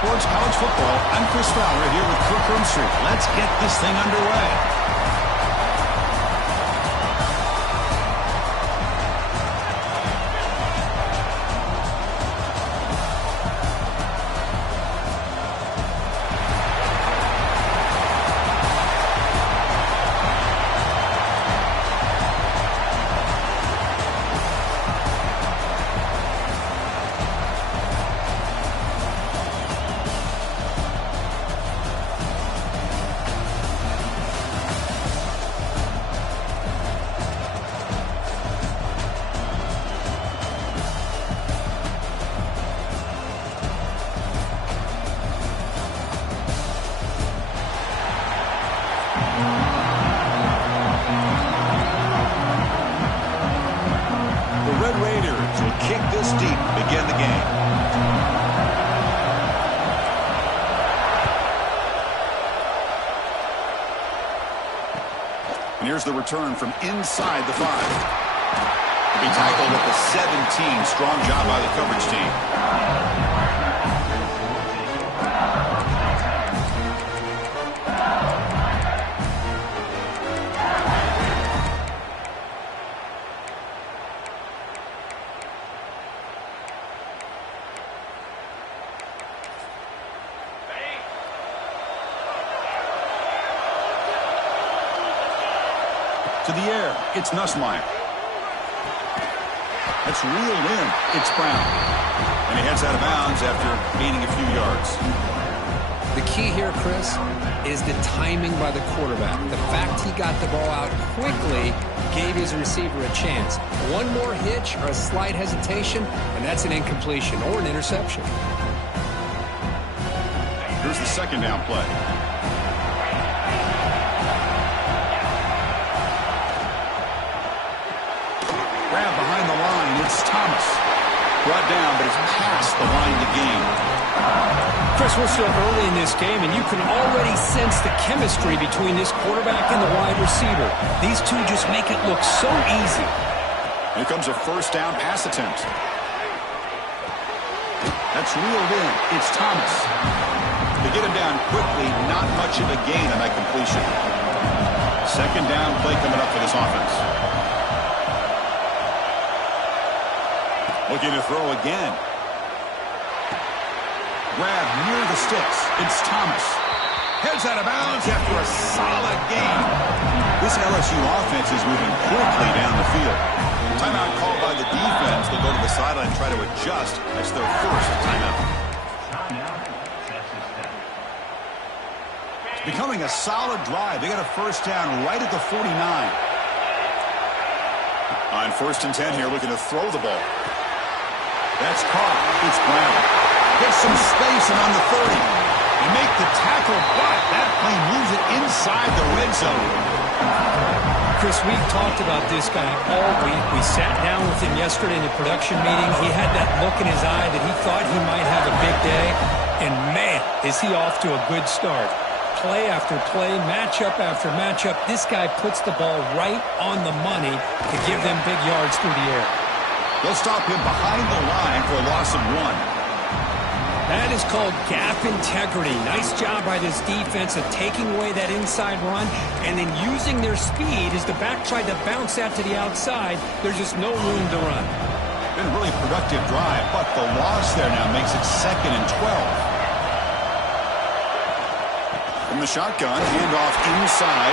Sports College Football. I'm Chris Fowler here with Kirk Herbstreit. Let's get this thing underway. The Red Raiders will kick this deep to begin the game. And here's the return from inside the 5. He tackled at the 17. Strong job by the coverage team. To the air, it's Nussmeier. That's reeled in. It's Brown. And he heads out of bounds after gaining a few yards. The key here, Chris, is the timing by the quarterback. The fact he got the ball out quickly gave his receiver a chance. One more hitch or a slight hesitation, and that's an incompletion or an interception. Here's the second down play. Grab behind the line. It's Thomas. Brought down, but it's past the line to gain. Chris, we're still early in this game, and you can already sense the chemistry between this quarterback and the wide receiver. These two just make it look so easy. Here comes a first down pass attempt. That's reeled in. It's Thomas. To get him down quickly, not much of a gain on that completion. Second down play coming up for this offense. Looking to throw again. Grab near the sticks. It's Thomas. Heads out of bounds after a solid gain. This LSU offense is moving quickly down the field. Timeout called by the defense. They'll go to the sideline and try to adjust. That's their first timeout. It's becoming a solid drive. They got a first down right at the 49. On 1st and 10 here, looking to throw the ball. That's caught. It's Brown. Gets some space and on the 30. They make the tackle, but that play moves it inside the red zone. Chris, we've talked about this guy all week. We sat down with him yesterday in the production meeting. He had that look in his eye that he thought he might have a big day. And, man, is he off to a good start. Play after play, matchup after matchup. This guy puts the ball right on the money to give them big yards through the air. They'll stop him behind the line for a loss of 1. That is called gap integrity. Nice job by this defense of taking away that inside run and then using their speed as the back tried to bounce out to the outside. There's just no room to run. Been a really productive drive, but the loss there now makes it 2nd and 12. From the shotgun, handoff inside.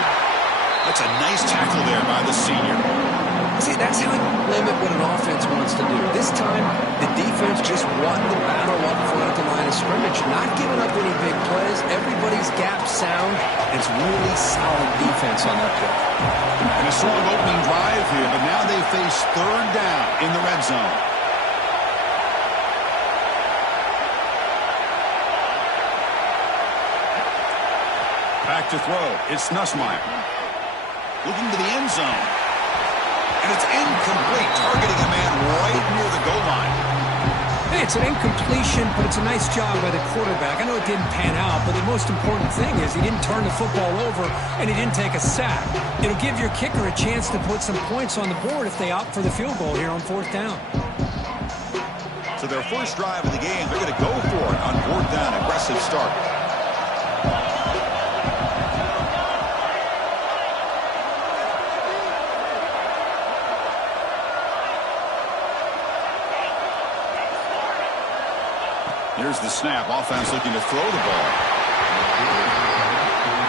That's a nice tackle there by the senior. See, that's how you limit what an offense wants to do. This time, the defense just won the battle up front at the line of scrimmage, not giving up any big plays. Everybody's gap sound. It's really solid defense on that play. And a strong opening drive here, but now they face 3rd down in the red zone. Back to throw. It's Nussmeier. Looking to the end zone. And it's incomplete, targeting a man right near the goal line. Hey, it's an incompletion, but it's a nice job by the quarterback. I know it didn't pan out, but the most important thing is he didn't turn the football over and he didn't take a sack. It'll give your kicker a chance to put some points on the board if they opt for the field goal here on 4th down. So So their first drive of the game, they're going to go for it on 4th down. Aggressive start. Here's the snap. Offense looking to throw the ball.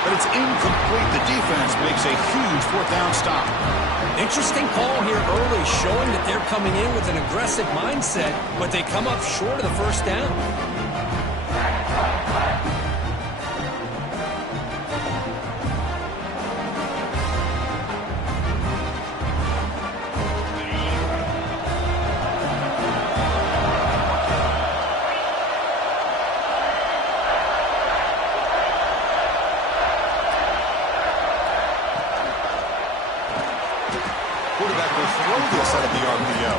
But it's incomplete. The defense makes a huge 4th down stop. Interesting call here early, showing that they're coming in with an aggressive mindset, but they come up short of the first down. Quarterback will throw this out of the RPO.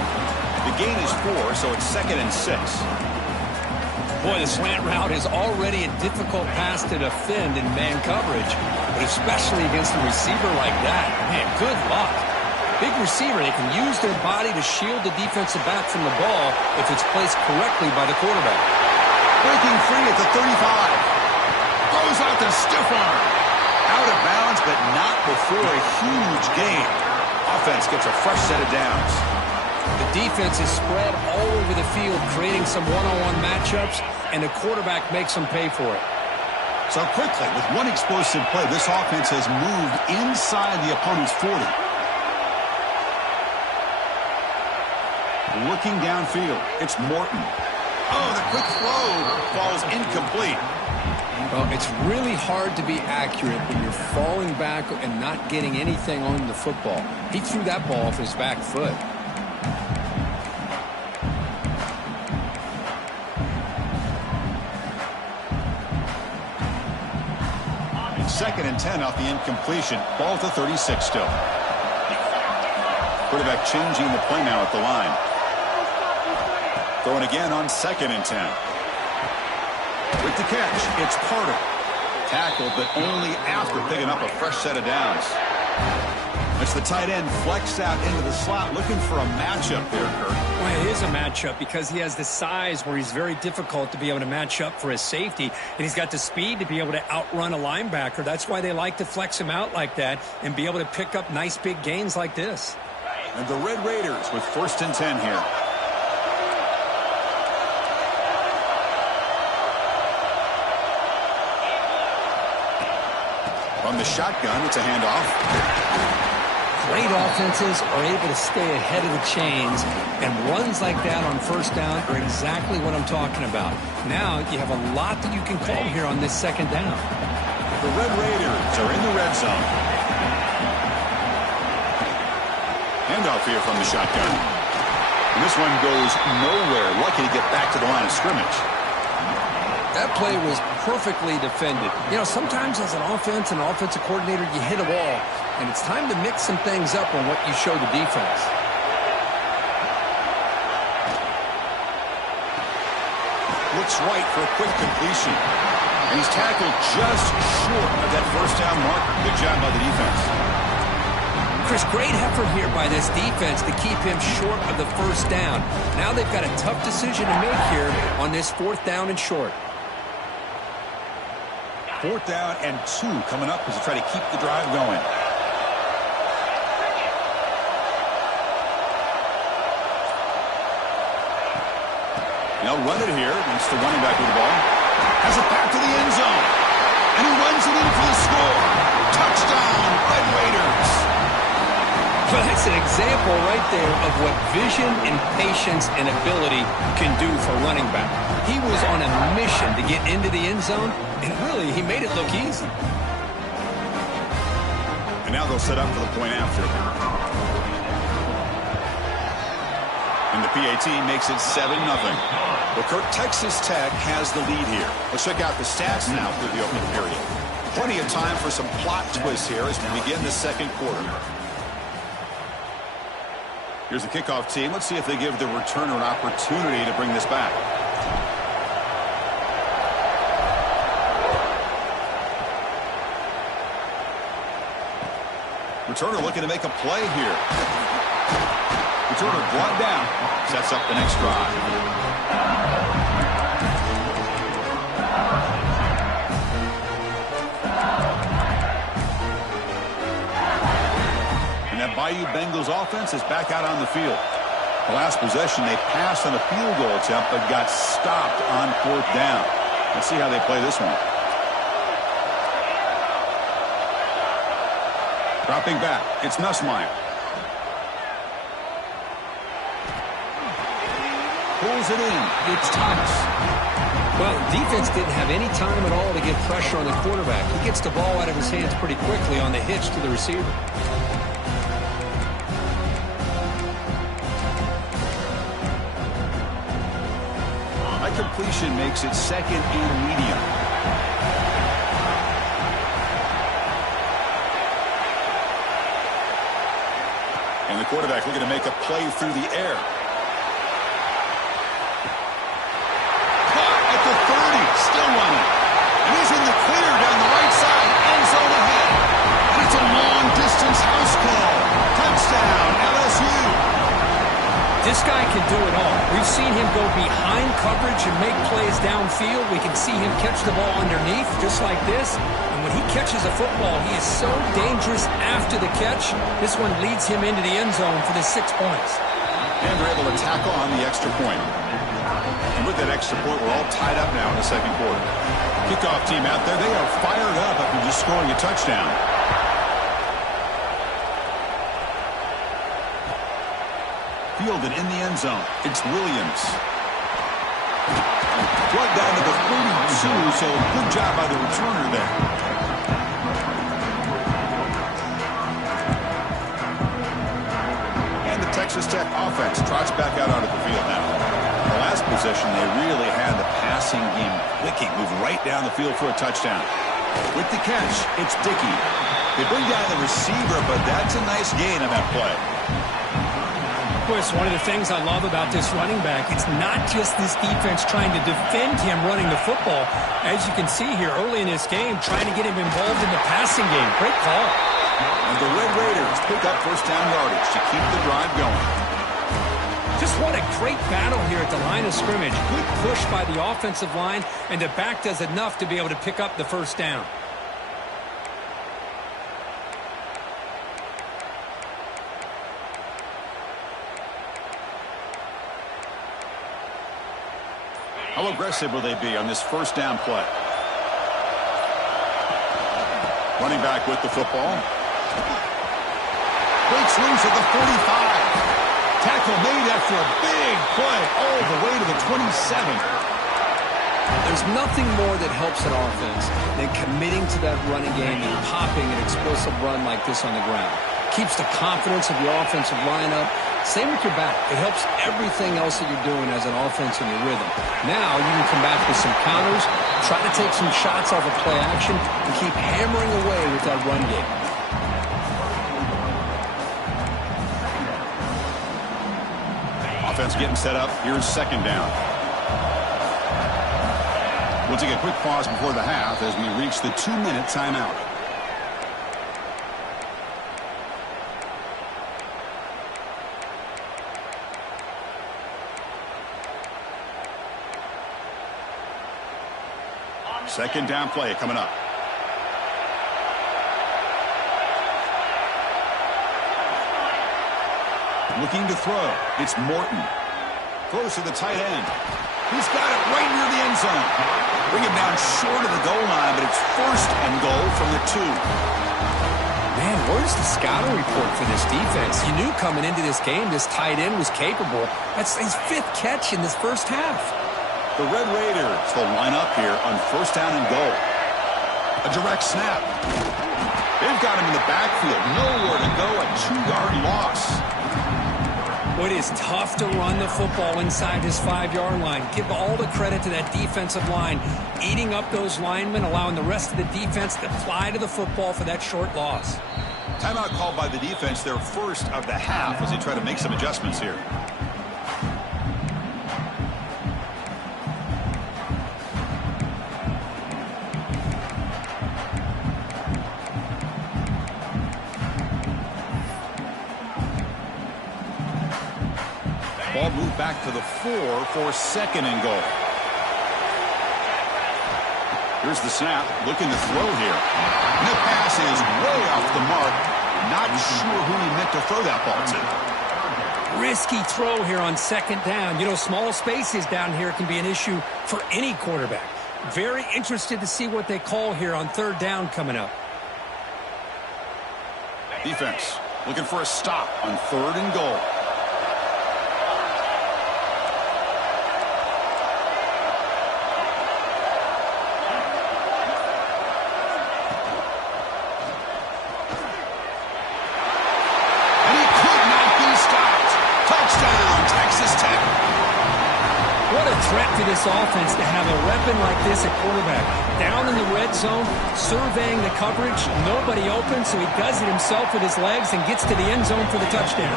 The gain is 4, so it's 2nd and 6. Boy, the slant route is already a difficult pass to defend in man coverage, but especially against a receiver like that. Man, good luck. Big receiver, they can use their body to shield the defensive back from the ball if it's placed correctly by the quarterback. Breaking free at the 35. Throws out the stiff arm. Out of bounds, but not before a huge gain. Offense gets a fresh set of downs. The defense is spread all over the field, creating some one-on-one matchups, and the quarterback makes them pay for it. So quickly, with one explosive play, this offense has moved inside the opponent's 40. Looking downfield, it's Morton. Oh, the quick throw falls incomplete. Well, it's really hard to be accurate when you're falling back and not getting anything on the football. He threw that ball off his back foot. Second and 10 off the incompletion. Ball to 36 still. Quarterback changing the play now at the line. Throwing again on 2nd and 10. With the catch, it's Carter. Tackled, but only after picking up a fresh set of downs. It's the tight end flexed out into the slot, looking for a matchup there, Kurt. Well, it is a matchup because he has the size where he's very difficult to be able to match up for his safety, and he's got the speed to be able to outrun a linebacker. That's why they like to flex him out like that and be able to pick up nice big gains like this. And the Red Raiders with 1st and 10 here. From the shotgun, it's a handoff. Great offenses are able to stay ahead of the chains, and runs like that on 1st down are exactly what I'm talking about. Now you have a lot that you can call here on this 2nd down. The Red Raiders are in the red zone. Handoff here from the shotgun. And this one goes nowhere. Lucky to get back to the line of scrimmage. That play was perfectly defended. You know, sometimes as an offensive coordinator, you hit a wall, and it's time to mix some things up on what you show the defense. Looks right for a quick completion. And he's tackled just short of that 1st down marker. Good job by the defense. Chris, great effort here by this defense to keep him short of the 1st down. Now they've got a tough decision to make here on this 4th down and short. 4th down and 2 coming up as they try to keep the drive going. They'll run it here. It's the running back with the ball. Has it back to the end zone. And he runs it in for the score. Touchdown, Red Raiders. Well, that's an example right there of what vision and patience and ability can do for a running back. He was on a mission to get into the end zone, and really, he made it look easy. And now they'll set up for the point after. And the PAT makes it 7-0. Well, Kirk, Texas Tech has the lead here. Let's check out the stats now through the opening period. Plenty of time for some plot twists here as we begin the 2nd quarter. Here's the kickoff team. Let's see if they give the returner an opportunity to bring this back. Returner looking to make a play here. Returner brought down. Sets up the next drive. BYU Bengals offense is back out on the field. The last possession, they passed on a field goal attempt, but got stopped on 4th down. Let's see how they play this one. Dropping back, it's Nussmeier. Pulls it in, it's Thomas. Well, defense didn't have any time at all to get pressure on the quarterback. He gets the ball out of his hands pretty quickly on the hitch to the receiver. That completion makes it 2nd and medium. And the quarterback looking to make a play through the air. Still running. And he's in the clear down the right side. End zone ahead. And it's a long-distance house call. Touchdown, LSU. This guy can do it all. We've seen him go behind coverage and make plays downfield. We can see him catch the ball underneath, just like this. And when he catches a football, he is so dangerous after the catch. This one leads him into the end zone for the 6 points. And they're able to tackle on the extra point. And with that extra point, we're all tied up now in the 2nd quarter. Kickoff team out there, they are fired up after just scoring a touchdown. Fielded in the end zone. It's Williams. Blood down to the 42, so good job by the returner there. And the Texas Tech offense trots back out onto the field now. The last possession, they really had the passing game clicking. Move right down the field for a touchdown. With the catch, it's Dickey. They bring down the receiver, but that's a nice gain on that play. Chris, one of the things I love about this running back, it's not just this defense trying to defend him running the football. As you can see here early in this game, trying to get him involved in the passing game. Great call. And the Red Raiders pick up 1st down yardage to keep the drive going. Just what a great battle here at the line of scrimmage. Good push by the offensive line, and the back does enough to be able to pick up the 1st down. How aggressive will they be on this 1st down play? Running back with the football. Breaks loose at the 45. Tackle made after a big play all the way to the 27. There's nothing more that helps an offense than committing to that running game and popping an explosive run like this on the ground. Keeps the confidence of your offensive lineup. Same with your back. It helps everything else that you're doing as an offense in your rhythm. Now you can come back with some counters, try to take some shots off of play action, and keep hammering away with that run game. Offense getting set up. Here's 2nd down. We'll take a quick pause before the half as we reach the 2-minute timeout. Second down play coming up. Looking to throw. It's Morton. Throws to the tight end. He's got it right near the end zone. Bring him down short of the goal line, but it's 1st and goal from the 2. Man, where's the scouting report for this defense? You knew coming into this game this tight end was capable. That's his 5th catch in this 1st half. The Red Raiders will line up here on 1st down and goal. A direct snap. They've got him in the backfield. Nowhere to go. A 2-yard loss. It is tough to run the football inside his 5-yard line. Give all the credit to that defensive line, eating up those linemen, allowing the rest of the defense to fly to the football for that short loss. Timeout called by the defense, their 1st of the half, as they try to make some adjustments here. Ball moved back to the 4 for 2nd and goal. Here's the snap, looking to throw here. And the pass is way off the mark. Not sure who he meant to throw that ball to. Risky throw here on second down. You know, small spaces down here can be an issue for any quarterback. Very interested to see what they call here on third down coming up. Defense looking for a stop on 3rd and goal. Threat to this offense to have a weapon like this at quarterback. Down in the red zone, surveying the coverage, nobody open, so he does it himself with his legs and gets to the end zone for the touchdown.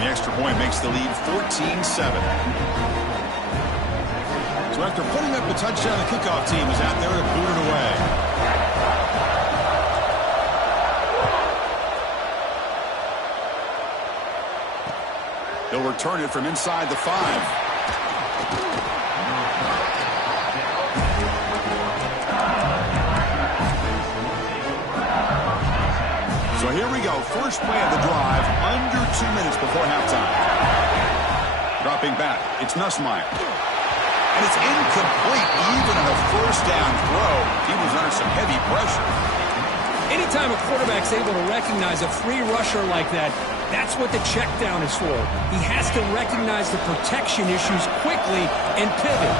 The extra point makes the lead 14-7. So after putting up the touchdown, the kickoff team is out there to boot it away. They'll return it from inside the 5. So here we go. First play of the drive, under 2 minutes before halftime. Dropping back, it's Nussmeier. And it's incomplete, even on a first down throw. He was under some heavy pressure. Anytime a quarterback's able to recognize a free rusher like that, that's what the check down is for. He has to recognize the protection issues quickly and pivot.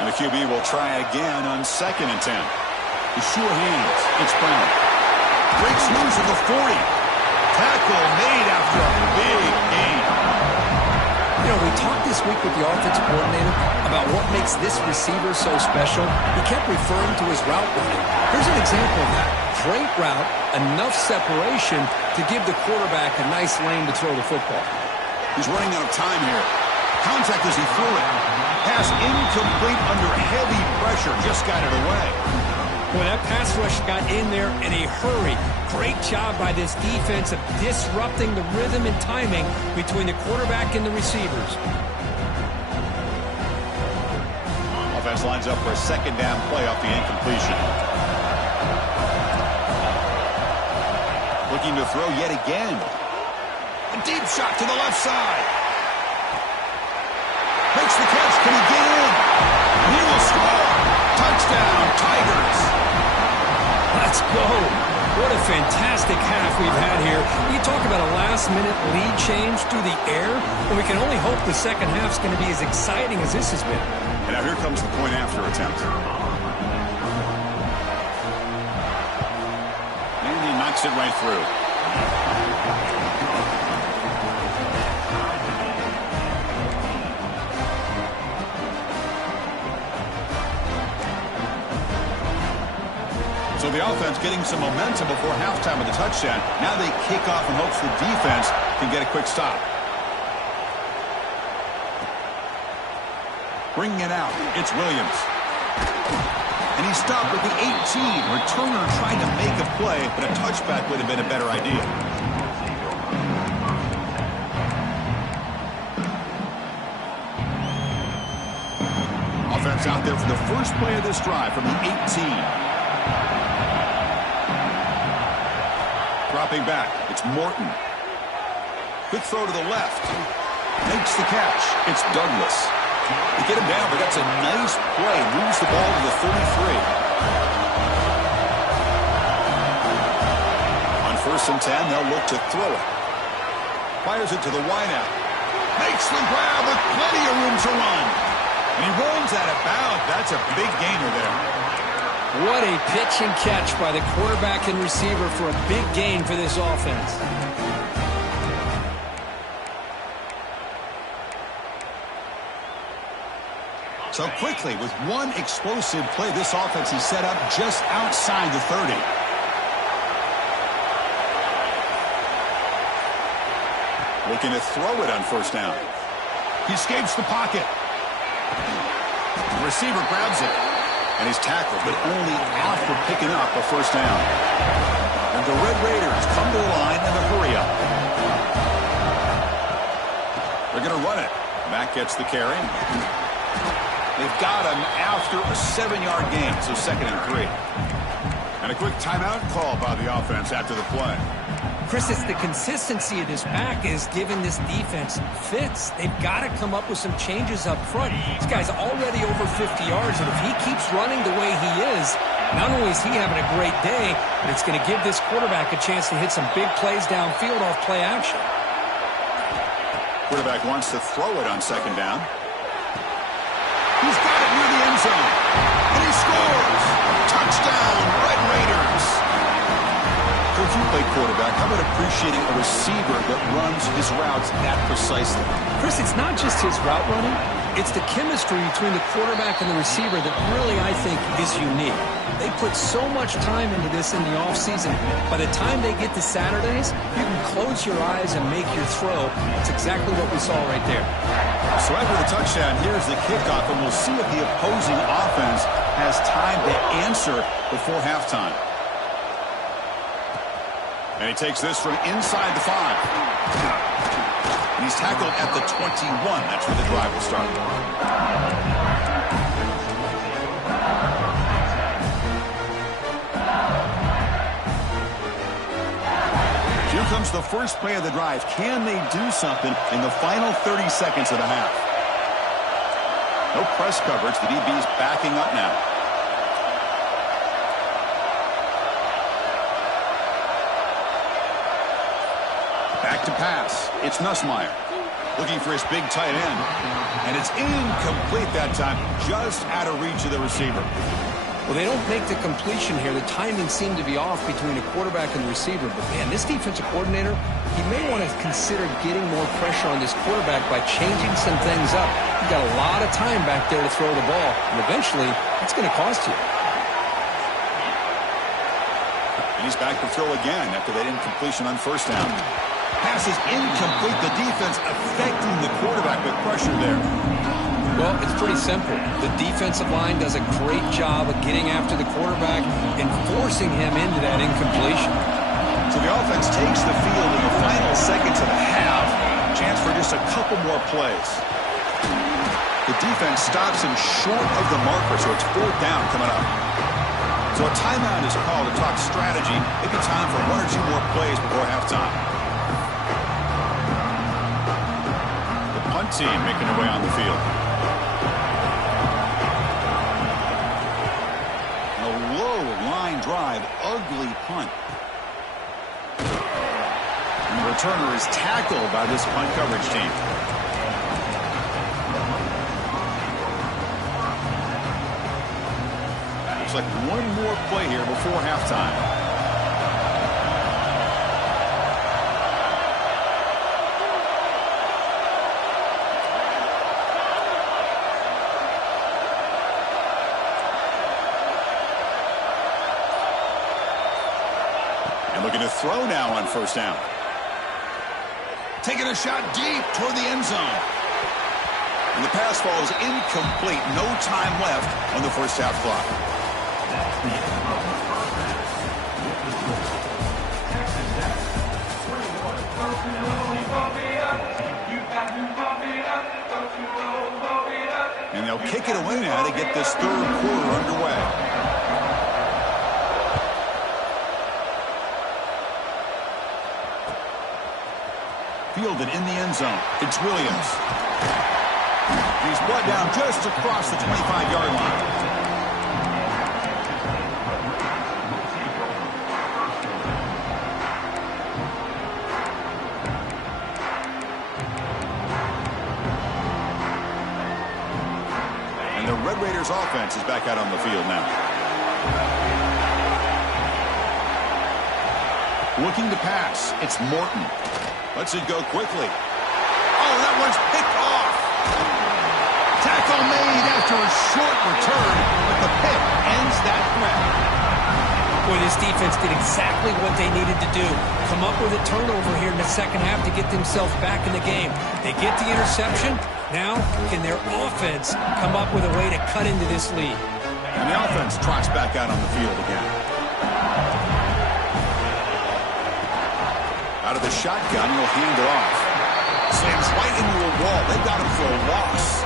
And the QB will try again on 2nd and 10. The sure hands. It's Brown. Breaks loose at the 40. Tackle made after a big gain. You know, we talked this week with the offensive coordinator about what makes this receiver so special. He kept referring to his route running. Here's an example of that. Great route, enough separation to give the quarterback a nice lane to throw the football. He's running out of time here. Contact as he threw it. Pass incomplete under heavy pressure. Just got it away. Boy, that pass rush got in there in a hurry. Great job by this defense of disrupting the rhythm and timing between the quarterback and the receivers. Offense lines up for a 2nd down play off the incompletion. Looking to throw yet again. A deep shot to the left side. Makes the catch. Can he get in? He will score. Touchdown, Tigers. Let's go. What a fantastic half we've had here. You talk about a last-minute lead change through the air, and we can only hope the second half's going to be as exciting as this has been. And now here comes the point-after attempt. And he knocks it right through. So the offense getting some momentum before halftime of the touchdown. Now they kick off in hopes the defense can get a quick stop. Bringing it out, it's Williams. And he stopped at the 18. Returner trying to make a play, but a touchback would have been a better idea. Offense out there for the first play of this drive from the 18. Dropping back, it's Morton. Quick throw to the left. Makes the catch. It's Douglas. They get him down, but that's a nice play. Moves the ball to the 33. On 1st and 10, they'll look to throw it. Fires it to the wideout. Makes the grab with plenty of room to run. And he rolls out of bounds. That's a big gainer there. What a pitch and catch by the quarterback and receiver for a big gain for this offense. So quickly, with one explosive play, this offense is set up just outside the 30. Looking to throw it on 1st down. He escapes the pocket. The receiver grabs it. And he's tackled, but only after picking up a 1st down. And the Red Raiders come to the line in a hurry up. They're going to run it. Mack gets the carry. They've got him after a 7-yard gain, so 2nd and 3. And a quick timeout call by the offense after the play. Chris, it's the consistency of this pack is giving this defense fits. They've got to come up with some changes up front. This guy's already over 50 yards, and if he keeps running the way he is, not only is he having a great day, but it's going to give this quarterback a chance to hit some big plays downfield off play action. Quarterback wants to throw it on 2nd down. He's got it near the end zone, and he scores! Touchdown, Red Raiders! Coach, you play quarterback. How about appreciating a receiver that runs his routes that precisely? Chris, it's not just his route running. It's the chemistry between the quarterback and the receiver that really, I think, is unique. They put so much time into this in the offseason. By the time they get to Saturdays, you can close your eyes and make your throw. That's exactly what we saw right there. So after the touchdown, here's the kickoff, and we'll see if the opposing offense has time to answer before halftime. And he takes this from inside the 5. And he's tackled at the 21. That's where the drive will start. Here comes the first play of the drive. Can they do something in the final 30 seconds of the half? No press coverage. The DB's backing up now. Back to pass. It's Nussmeier looking for his big tight end. And it's incomplete that time, just out of reach of the receiver. Well, they don't make the completion here. The timing seemed to be off between the quarterback and the receiver. But, man, this defensive coordinator, he may want to consider getting more pressure on this quarterback by changing some things up. You've got a lot of time back there to throw the ball. And eventually, it's going to cost you. And he's back to throw again after that incompletion on 1st down. Pass is incomplete. The defense affecting the quarterback with pressure there. Well, it's pretty simple. The defensive line does a great job of getting after the quarterback and forcing him into that incompletion. So the offense takes the field in the final seconds of the half. Chance for just a couple more plays. The defense stops him short of the marker, so it's 4th down coming up. So a timeout is called to talk strategy. Maybe time for 1 or 2 more plays before halftime. Punt team making their way on the field. A low line drive, ugly punt. And the returner is tackled by this punt coverage team. Looks like 1 more play here before halftime. Looking to throw now on 1st down. Taking a shot deep toward the end zone. And the pass falls incomplete. No time left on the 1st half clock. And they'll kick it away now to get this 3rd quarter underway. Fielded in the end zone. It's Williams. He's brought down just across the 25-yard line. And the Red Raiders offense is back out on the field now. Looking to pass. It's Morton. Lets it go quickly. Oh, that one's picked off. Tackle made after a short return, but the pick ends that threat. Boy, this defense did exactly what they needed to do. Come up with a turnover here in the 2nd half to get themselves back in the game. They get the interception. Now, can their offense come up with a way to cut into this lead? And the offense trots back out on the field again. Out of the shotgun, he'll hand it off. Slams right into a wall. They got him for a loss.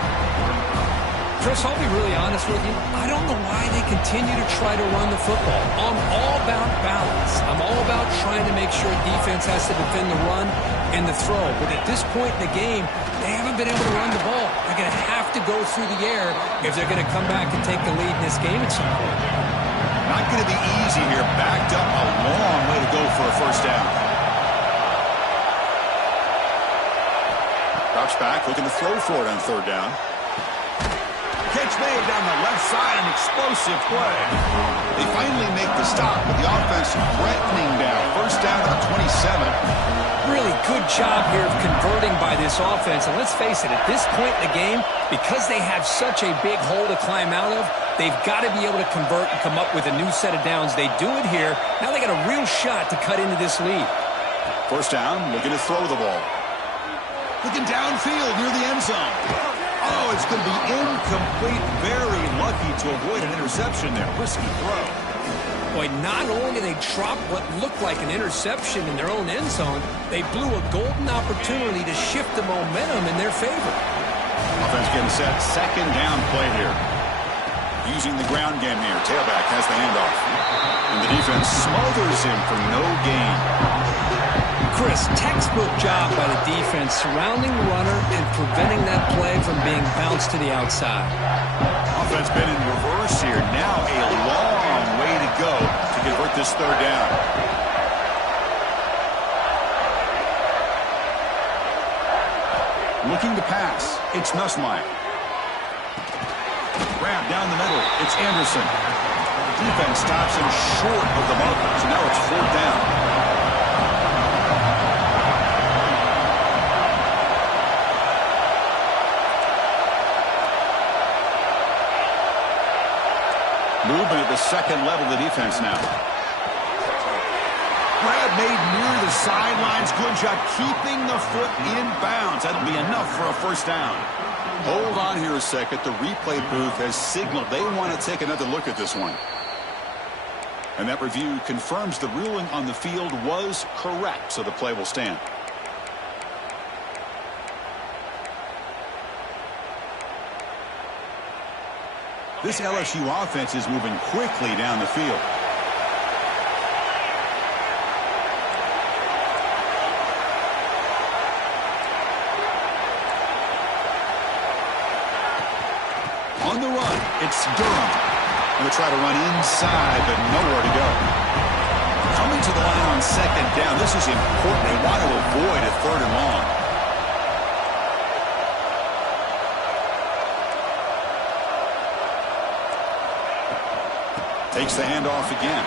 Chris, I'll be really honest with you. I don't know why they continue to try to run the football. I'm all about balance. I'm all about trying to make sure defense has to defend the run and the throw. But at this point in the game, they haven't been able to run the ball. They're going to have to go through the air if they're going to come back and take the lead in this game at some point. Not going to be easy here. Backed up a long way to go for a first down. Drops back, looking to throw for it on third down. Catch made down the left side, an explosive play. They finally make the stop, but the offense threatening down. First down at the 27. Really good job here of converting by this offense. And let's face it, at this point in the game, because they have such a big hole to climb out of, they've got to be able to convert and come up with a new set of downs. They do it here. Now they got a real shot to cut into this lead. First down, looking to throw the ball. Looking downfield near the end zone. Oh, it's going to be incomplete. Very lucky to avoid an interception there. Risky throw. Boy, not only did they drop what looked like an interception in their own end zone, they blew a golden opportunity to shift the momentum in their favor. Offense getting set. Second down play here. Using the ground game here. Tailback has the handoff. And the defense smothers him for no gain. Chris, textbook job by the defense surrounding the runner and preventing that play from being bounced to the outside. Offense been in reverse here. Now a long way to go to convert this third down. Looking to pass. It's Nussmeier. Grab down the middle. It's Anderson. Defense stops him short of the marker. So now it's fourth down. Movement at the second level of the defense now. Grab made near the sidelines. Good job keeping the foot in bounds. That'll be enough for a first down. Hold on here a second. The replay booth has signaled they want to take another look at this one. And that review confirms the ruling on the field was correct, so the play will stand. This LSU offense is moving quickly down the field. On the run, it's Durham. Going to try to run inside, but nowhere to go. Coming to the line on second down. This is important. They want to avoid a third and long. Takes the handoff again.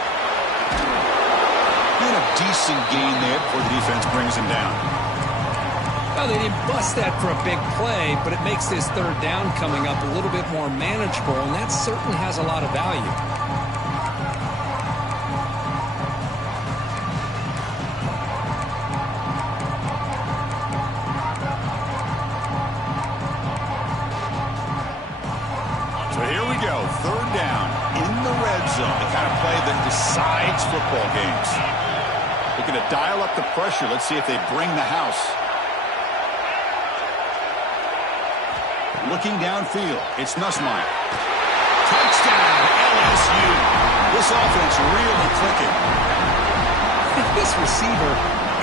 And a decent gain there before the defense brings him down. Well, they didn't bust that for a big play, but it makes this third down coming up a little bit more manageable, and that certainly has a lot of value. So here we go, third down in the red zone, the kind of play that decides football games. Looking to dial up the pressure. Let's see if they bring the house. Looking downfield, it's Nussmeier. Touchdown, LSU. This offense really clicking. This receiver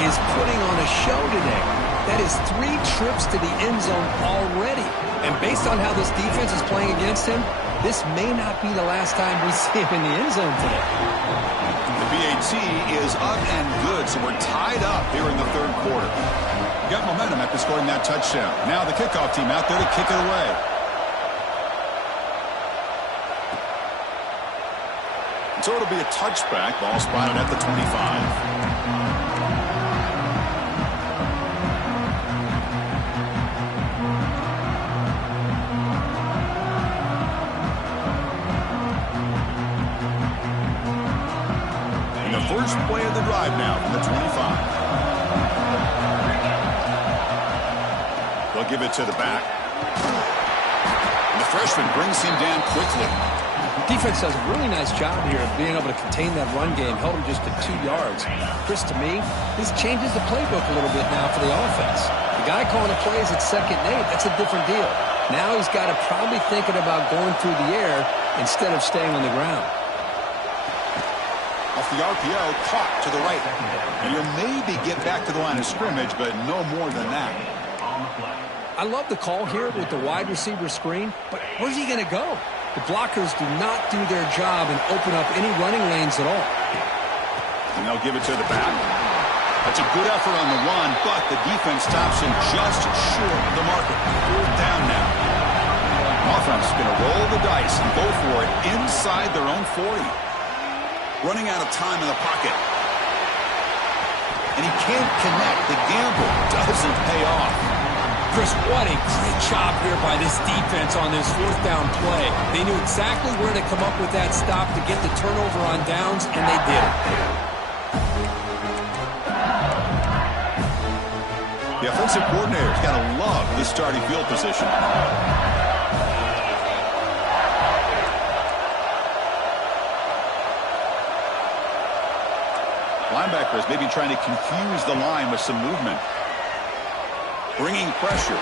is putting on a show today. That is 3 trips to the end zone already. And based on how this defense is playing against him, this may not be the last time we see him in the end zone today. The BAT is up and good, so we're tied up here in the third quarter. Got momentum after scoring that touchdown. Now the kickoff team out there to kick it away. And so it'll be a touchback. Ball spotted at the 25. First play of the drive now from the 25. They'll give it to the back. And the freshman brings him down quickly. Defense does a really nice job here of being able to contain that run game, held him just to 2 yards. Chris, to me, this changes the playbook a little bit now for the offense. The guy calling the plays at 2nd and 8, that's a different deal. Now he's got to probably thinking about going through the air instead of staying on the ground. Off the RPO, caught to the right. And you'll maybe get back to the line of scrimmage, but no more than that. I love the call here with the wide receiver screen, but where's he going to go? The blockers do not do their job and open up any running lanes at all. And they'll give it to the back. That's a good effort on the run, but the defense stops him just short of the marker. 4th down now. Offense is going to roll the dice and go for it inside their own 40. Running out of time in the pocket. And he can't connect. The gamble doesn't pay off. Chris, what a great job here by this defense on this 4th down play. They knew exactly where to come up with that stop to get the turnover on downs, and they did it. The offensive coordinator's got to love this starting field position. Linebackers maybe trying to confuse the line with some movement. Bringing pressure.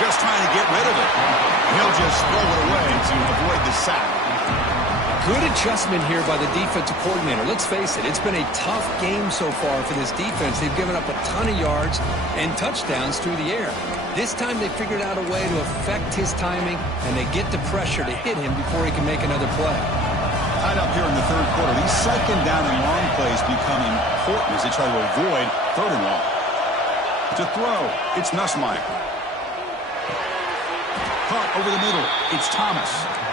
Just trying to get rid of it. He'll just throw it away to avoid the sack. Good adjustment here by the defensive coordinator. Let's face it, it's been a tough game so far for this defense. They've given up a ton of yards and touchdowns through the air. This time they figured out a way to affect his timing, and they get the pressure to hit him before he can make another play. Tied up here in the 3rd quarter. These 2nd down and long plays become important as they try to avoid 3rd and long. To throw, it's Nussmeier. Caught over the middle, it's Thomas.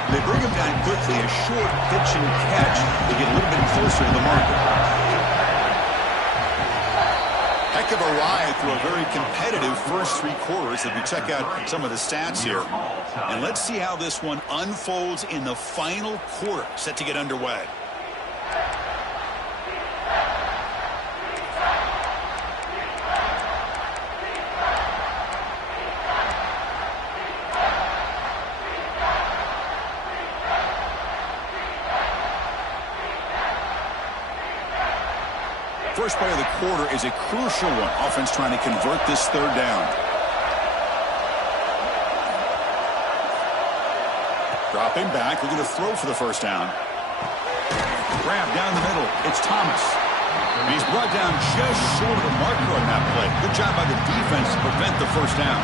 They bring him down quickly, a short pitch and catch. They get a little bit closer to the marker. Heck of a ride through a very competitive first 3 quarters as we check out some of the stats here. And let's see how this one unfolds in the final quarter, set to get underway. First play of the quarter is a crucial one. Offense trying to convert this 3rd down. Dropping back, looking to throw for the 1st down. Grab down the middle, it's Thomas. And he's brought down just short of the marker on that play. Good job by the defense to prevent the 1st down.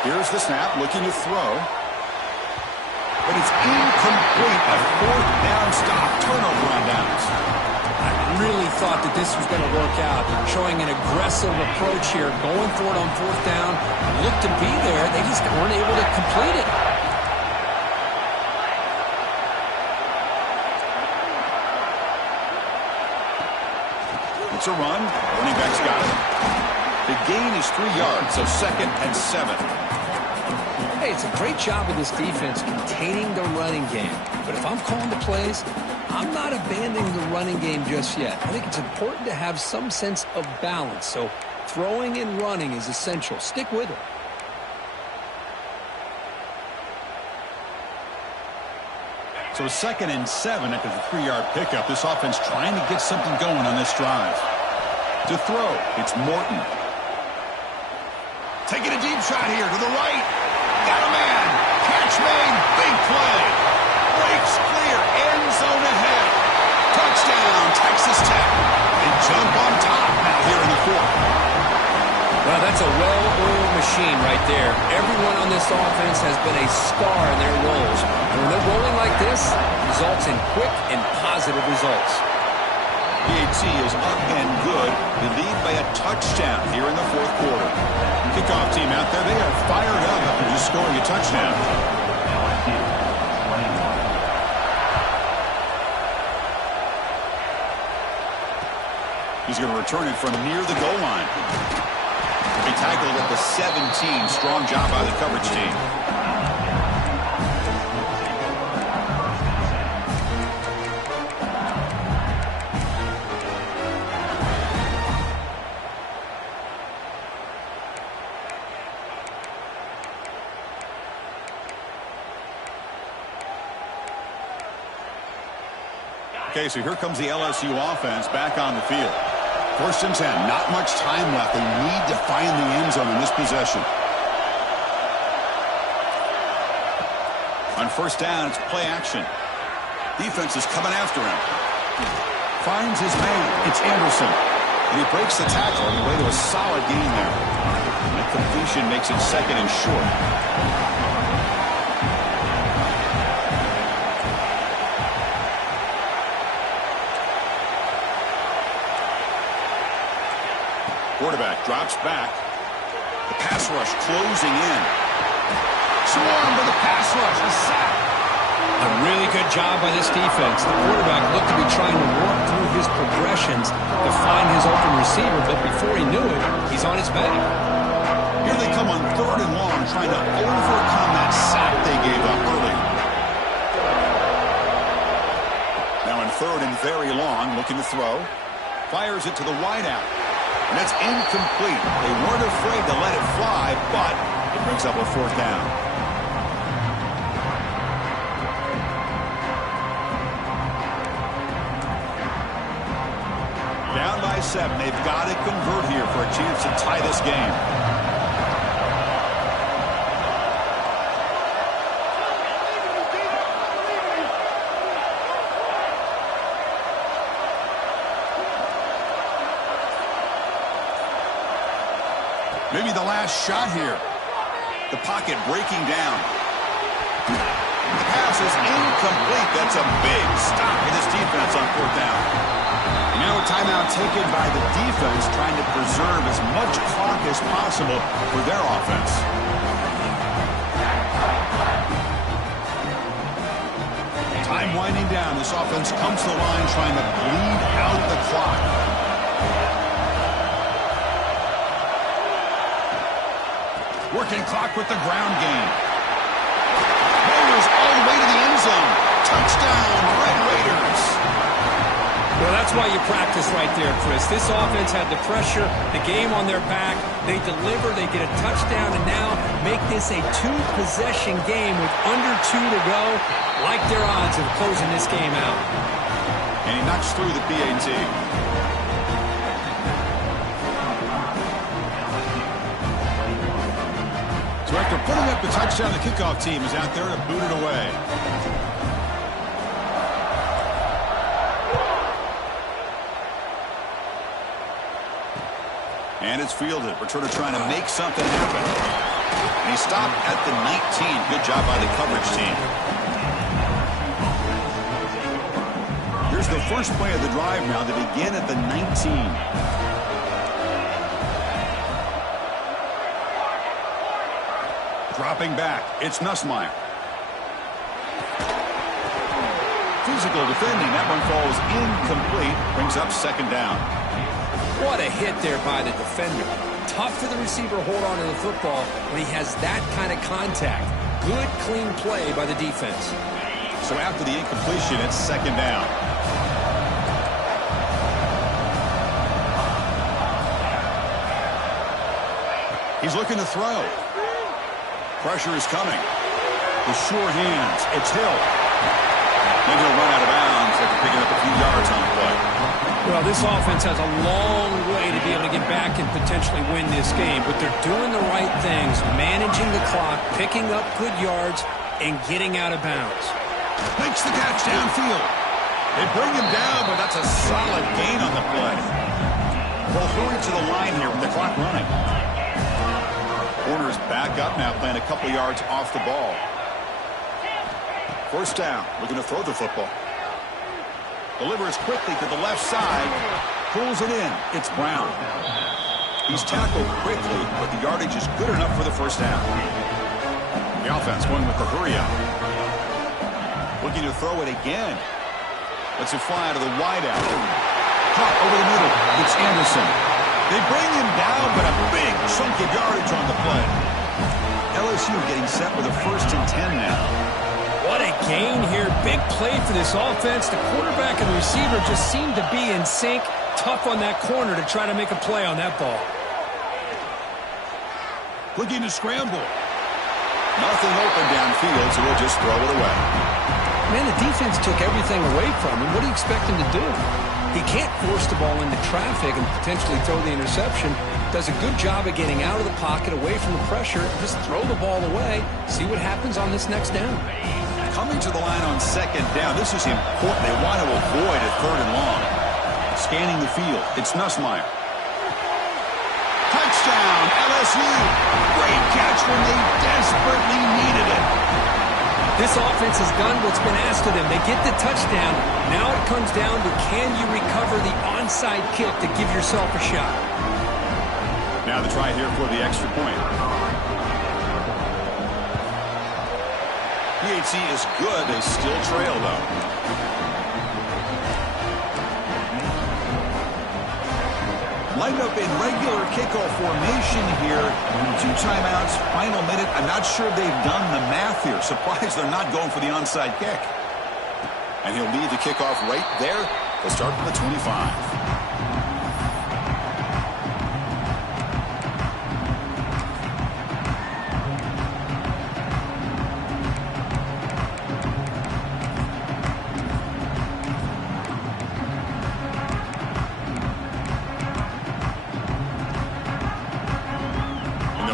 Here's the snap, looking to throw. But it's incomplete. A 4th down stop. Turnover on downs. I really thought that this was going to work out. Showing an aggressive approach here. Going for it on 4th down. Looked to be there. They just weren't able to complete it. It's a run. Running back's got it. The gain is 3 yards, so 2nd and 7. Hey, it's a great job of this defense containing the running game. But if I'm calling the plays, I'm not abandoning the running game just yet. I think it's important to have some sense of balance. So throwing and running is essential. Stick with it. So 2nd and 7 after the 3-yard pickup. This offense trying to get something going on this drive. To throw, it's Morton. Taking a deep shot here to the right. Got a man. Catch made. Big play. Breaks clear. End zone ahead. Touchdown, Texas Tech. They jump on top now here in the 4th. Well, that's a well-oiled machine right there. Everyone on this offense has been a star in their roles. And when they're rolling like this, results in quick and positive results. PHC is up and good. They lead by a touchdown here in the 4th quarter. Kickoff team out there, they are fired up after just scoring a touchdown. He's going to return it from near the goal line. He tackled at the 17. Strong job by the coverage team. Okay, so here comes the LSU offense back on the field. 1st and 10. Not much time left. They need to find the end zone in this possession. On 1st down, it's play action. Defense is coming after him. Finds his man. It's Anderson. And he breaks the tackle on the way to a solid gain there. That completion makes it 2nd and short. Quarterback drops back. The pass rush closing in. Swarm with the pass rush. A sack. A really good job by this defense. The quarterback looked to be trying to work through his progressions to find his open receiver, but before he knew it, he's on his back. Here they come on 3rd and long, trying to overcome that sack they gave up early. Now in 3rd and very long, looking to throw. Fires it to the wideout. And that's incomplete. They weren't afraid to let it fly, but it brings up a 4th down. Down by 7. They've got to convert here for a chance to tie this game. Maybe the last shot here. The pocket breaking down. The pass is incomplete. That's a big stop for this defense on 4th down. And now a timeout taken by the defense, trying to preserve as much clock as possible for their offense. Time winding down. This offense comes to the line trying to bleed out the clock. Working clock with the ground game. Raiders all the way to the end zone. Touchdown, Red Raiders. Well, that's why you practice right there, Chris. This offense had the pressure, the game on their back. They deliver, they get a touchdown, and now make this a 2-possession game with under 2 to go. Like their odds of closing this game out. And he knocks through the PAT. So after putting up the touchdown, the kickoff team is out there to boot it away. And it's fielded. Returner trying to make something happen. And he stopped at the 19. Good job by the coverage team. Here's the first play of the drive now. They begin at the 19. Dropping back, it's Nussmeier. Physical defending, that one falls incomplete, brings up 2nd down. What a hit there by the defender. Tough for the receiver to hold on to the football when he has that kind of contact. Good, clean play by the defense. So after the incompletion, it's 2nd down. He's looking to throw. Pressure is coming. The sure hands. It's Hill. Then he'll run out of bounds after picking up a few yards on the play. Well, this offense has a long way to be able to get back and potentially win this game, but they're doing the right things, managing the clock, picking up good yards, and getting out of bounds. Makes the catch downfield. They bring him down, but that's a solid gain on the play. They'll hurry to the line here with the clock running. Corner's back up now, playing a couple yards off the ball. 1st down, looking to throw the football. Delivers quickly to the left side. Pulls it in. It's Brown. He's tackled quickly, but the yardage is good enough for the 1st down. The offense going with the hurry out. Looking to throw it again. Lets it fly to the wideout. Caught over the middle. It's Anderson. They bring him down, but a big chunk of yardage on the play. LSU getting set with a 1st and 10 now. What a gain here. Big play for this offense. The quarterback and the receiver just seem to be in sync. Tough on that corner to try to make a play on that ball. Looking to scramble. Nothing open downfield, so he'll just throw it away. Man, the defense took everything away from him. What do you expect him to do? He can't force the ball into traffic and potentially throw the interception. Does a good job of getting out of the pocket, away from the pressure. Just throw the ball away. See what happens on this next down. Coming to the line on 2nd down. This is important. They want to avoid a 3rd and long. Scanning the field. It's Nussmeier. Touchdown, LSU. Great catch when they desperately needed it. This offense has done what's been asked of them. They get the touchdown. Now it comes down to, can you recover the onside kick to give yourself a shot? Now the try here for the extra point. PHC is good. They still trail, though. Lined up in regular kickoff formation here. 2 timeouts, final minute. I'm not sure they've done the math here. Surprised they're not going for the onside kick. And he'll lead the kickoff right there. They'll start from the 25.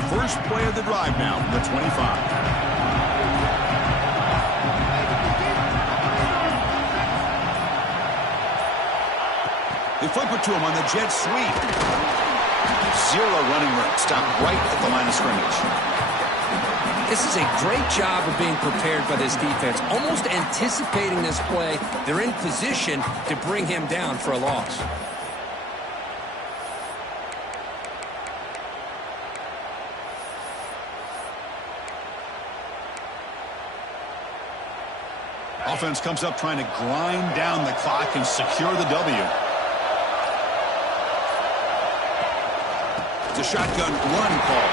First play of the drive now from the 25. They flip it to him on the jet sweep. 0 running room. Stopped right at the line of scrimmage. This is a great job of being prepared by this defense. Almost anticipating this play. They're in position to bring him down for a loss. Offense comes up trying to grind down the clock and secure the W. It's a shotgun run call.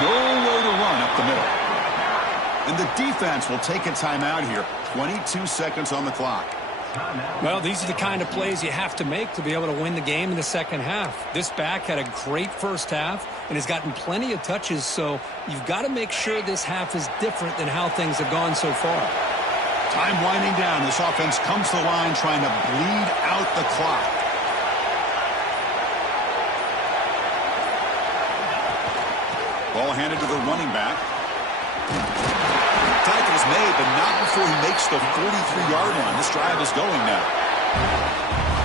Nowhere to run up the middle. And the defense will take a timeout here. 22 seconds on the clock. Well, these are the kind of plays you have to make to be able to win the game in the second half. This back had a great first half and has gotten plenty of touches, so you've got to make sure this half is different than how things have gone so far. Time winding down. This offense comes to the line trying to bleed out the clock. Ball handed to the running back. Tackle is made, but not before he makes the 43-yard line. This drive is going now.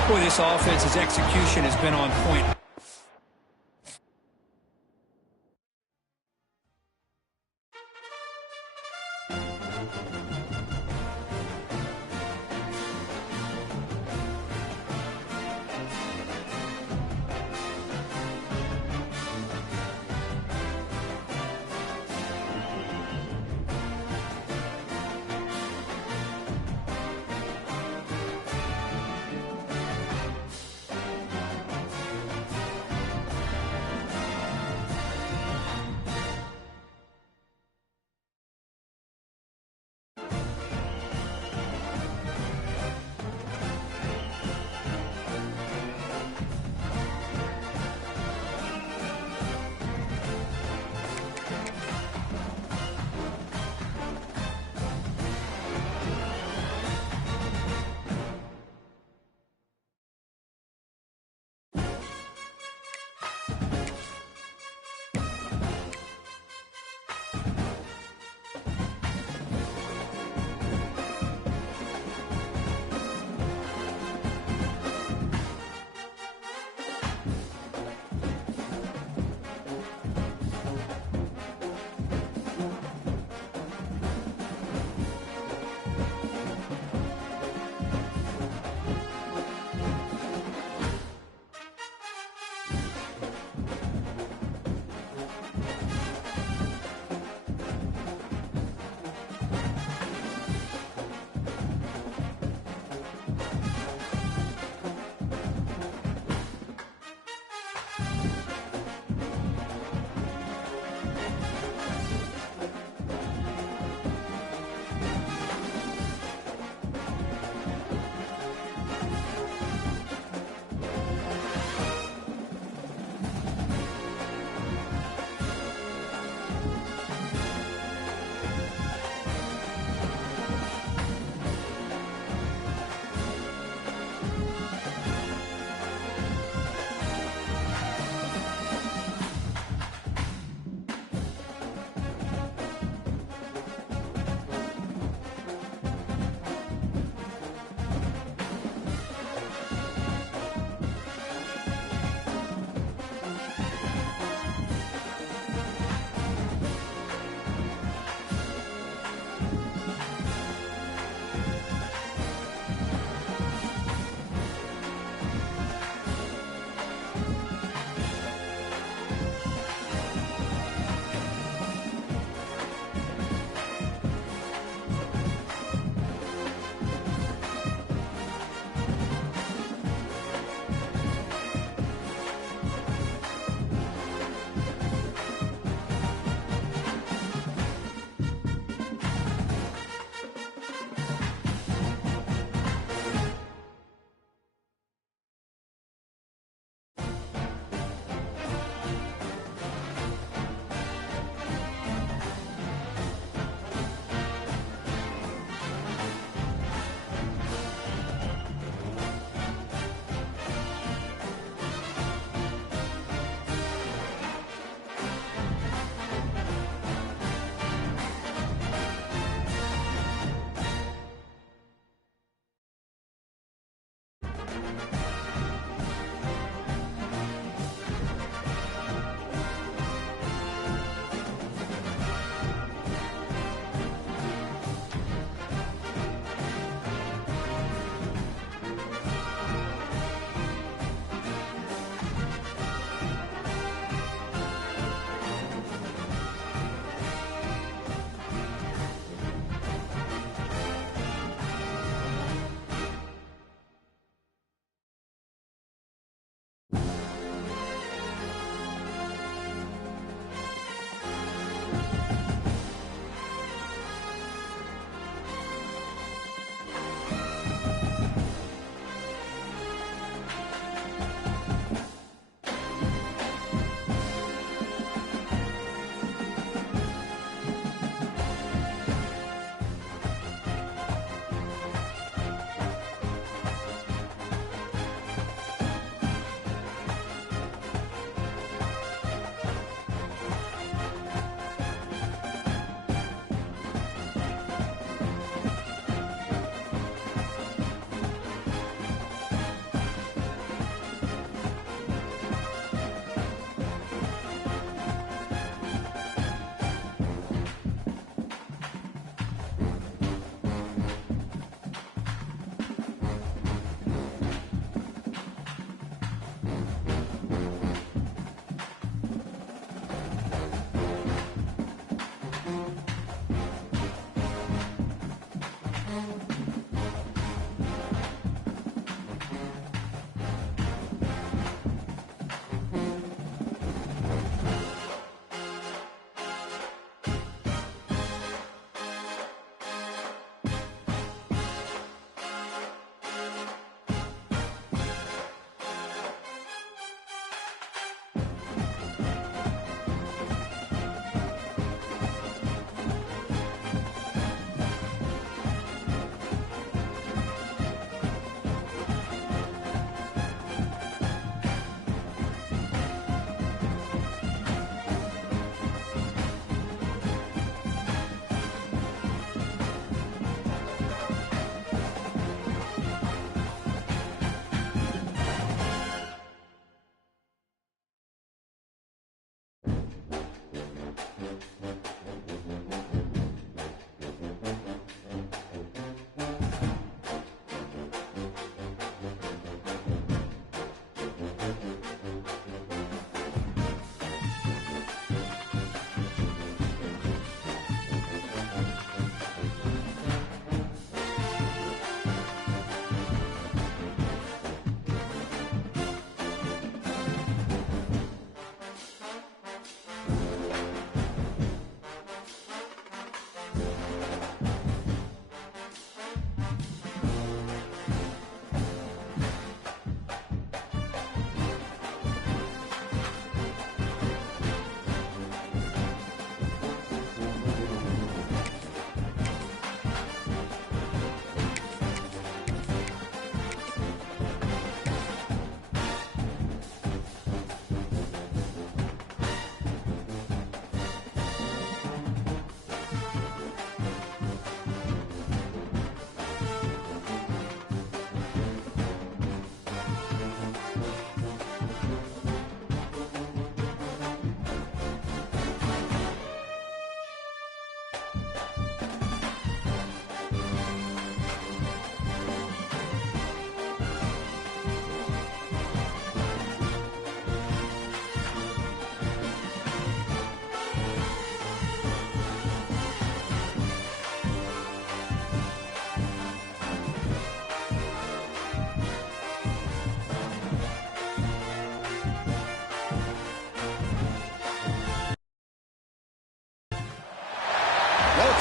Boy, this offense's execution has been on point.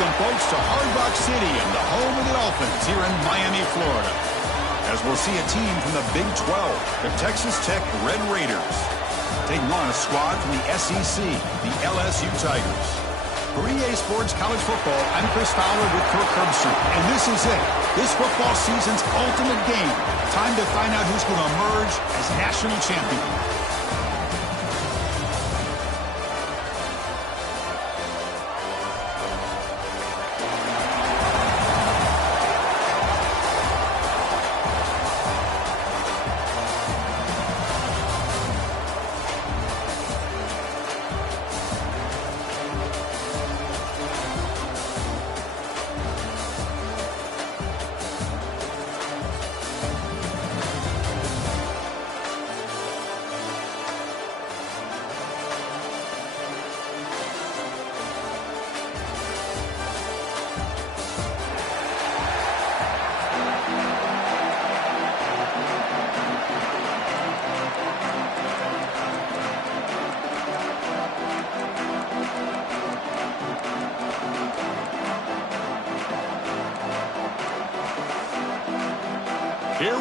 Welcome, folks, to Hard Rock City and the home of the Dolphins here in Miami, Florida. As we'll see a team from the Big 12, the Texas Tech Red Raiders, taking on a squad from the SEC, the LSU Tigers. For EA Sports College Football, I'm Chris Fowler with Kirk Herbstreit, and this is it. This football season's ultimate game. Time to find out who's going to emerge as national champion.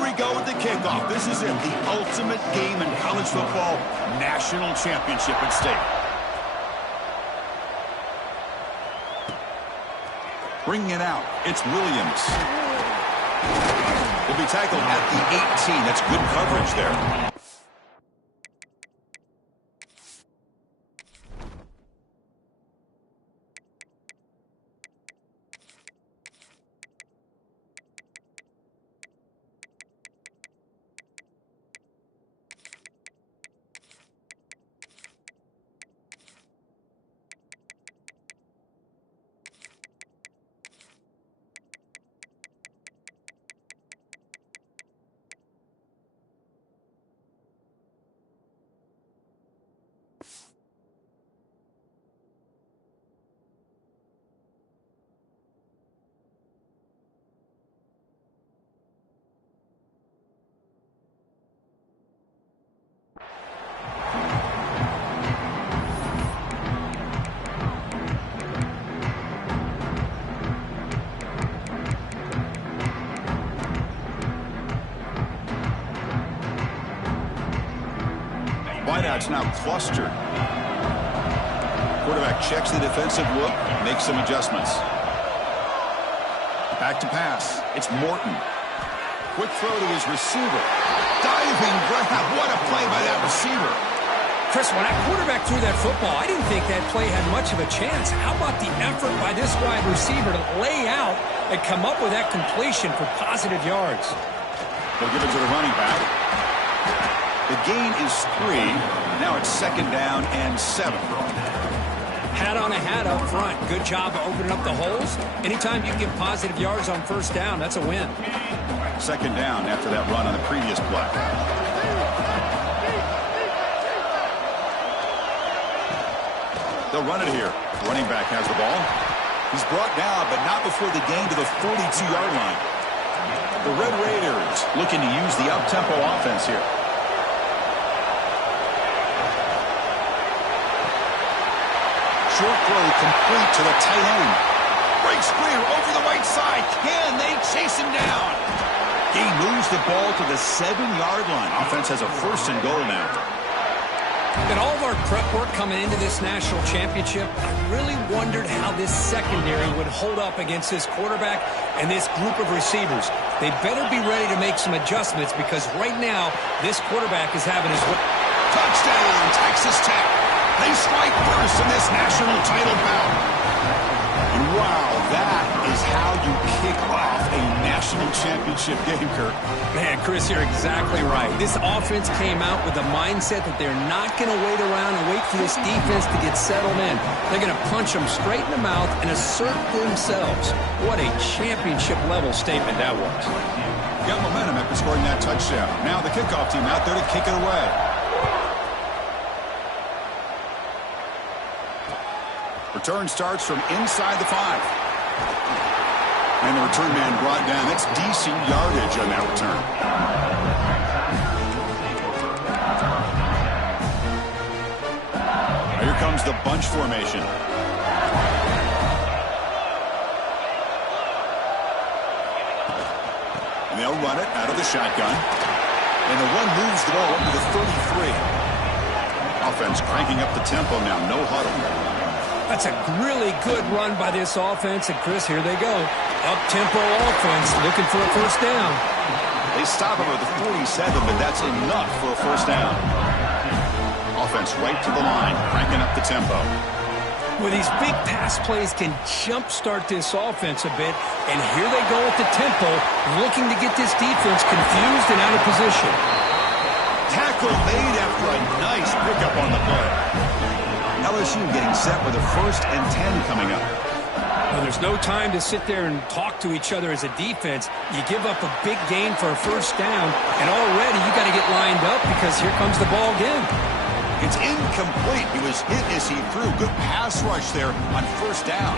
we go with the kickoff. This is it, the ultimate game in college football, national championship at stake. Bringing it out, it's Williams. Will be tackled at the 18. That's good coverage there. Wideout's now clustered. Quarterback checks the defensive look, makes some adjustments. Back to pass. It's Morton. Quick throw to his receiver. Diving grab. What a play by that receiver. Chris, when that quarterback threw that football, I didn't think that play had much of a chance. How about the effort by this wide receiver to lay out and come up with that completion for positive yards? They'll give it to the running back. The gain is 3. Now it's 2nd down and 7. Hat on a hat up front. Good job of opening up the holes. Anytime you get positive yards on 1st down, that's a win. 2nd down after that run on the previous play. They'll run it here. Running back has the ball. He's brought down, but not before the gain to the 42-yard line. The Red Raiders looking to use the up-tempo offense here. Short throw complete to the tight end. Breaks clear over the right side. Can they chase him down? He moves the ball to the 7-yard line. Offense has a 1st and goal now. In all of our prep work coming into this national championship, I really wondered how this secondary would hold up against this quarterback and this group of receivers. They better be ready to make some adjustments because right now, this quarterback is having his way. Touchdown, Texas Tech. They strike first in this national title bout. And wow, that is how you kick off a national championship game, Kirk. Man, Chris, you're exactly right. This offense came out with the mindset that they're not going to wait around and wait for this defense to get settled in. They're going to punch them straight in the mouth and assert themselves. What a championship-level statement that was. Got momentum after scoring that touchdown. Now the kickoff team out there to kick it away. Return starts from inside the 5. And the return man brought down. That's decent yardage on that return. Now here comes the bunch formation. And they'll run it out of the shotgun. And the one moves the ball up to the 33. Offense cranking up the tempo now. No huddle. That's a really good run by this offense. And, Chris, here they go. Up-tempo offense looking for a 1st down. They stop him at the 47, but that's enough for a 1st down. Offense right to the line, cranking up the tempo. Well, these big pass plays can jumpstart this offense a bit. And here they go with the tempo, looking to get this defense confused and out of position. Tackle made after a nice pickup on the play. LSU getting set with a 1st and 10 coming up. Well, there's no time to sit there and talk to each other as a defense. You give up a big gain for a 1st down, and already you got to get lined up because here comes the ball again. It's incomplete. He was hit as he threw. Good pass rush there on 1st down.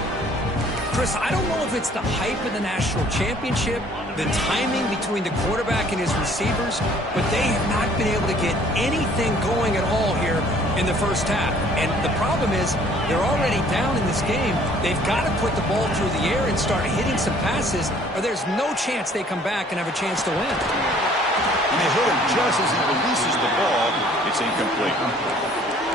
Chris, I don't know if it's the hype of the national championship, the timing between the quarterback and his receivers, but they have not been able to get anything going at all here in the 1st half. And the problem is they're already down in this game. They've got to put the ball through the air and start hitting some passes, or there's no chance they come back and have a chance to win. And they hit him just as he releases the ball. It's incomplete.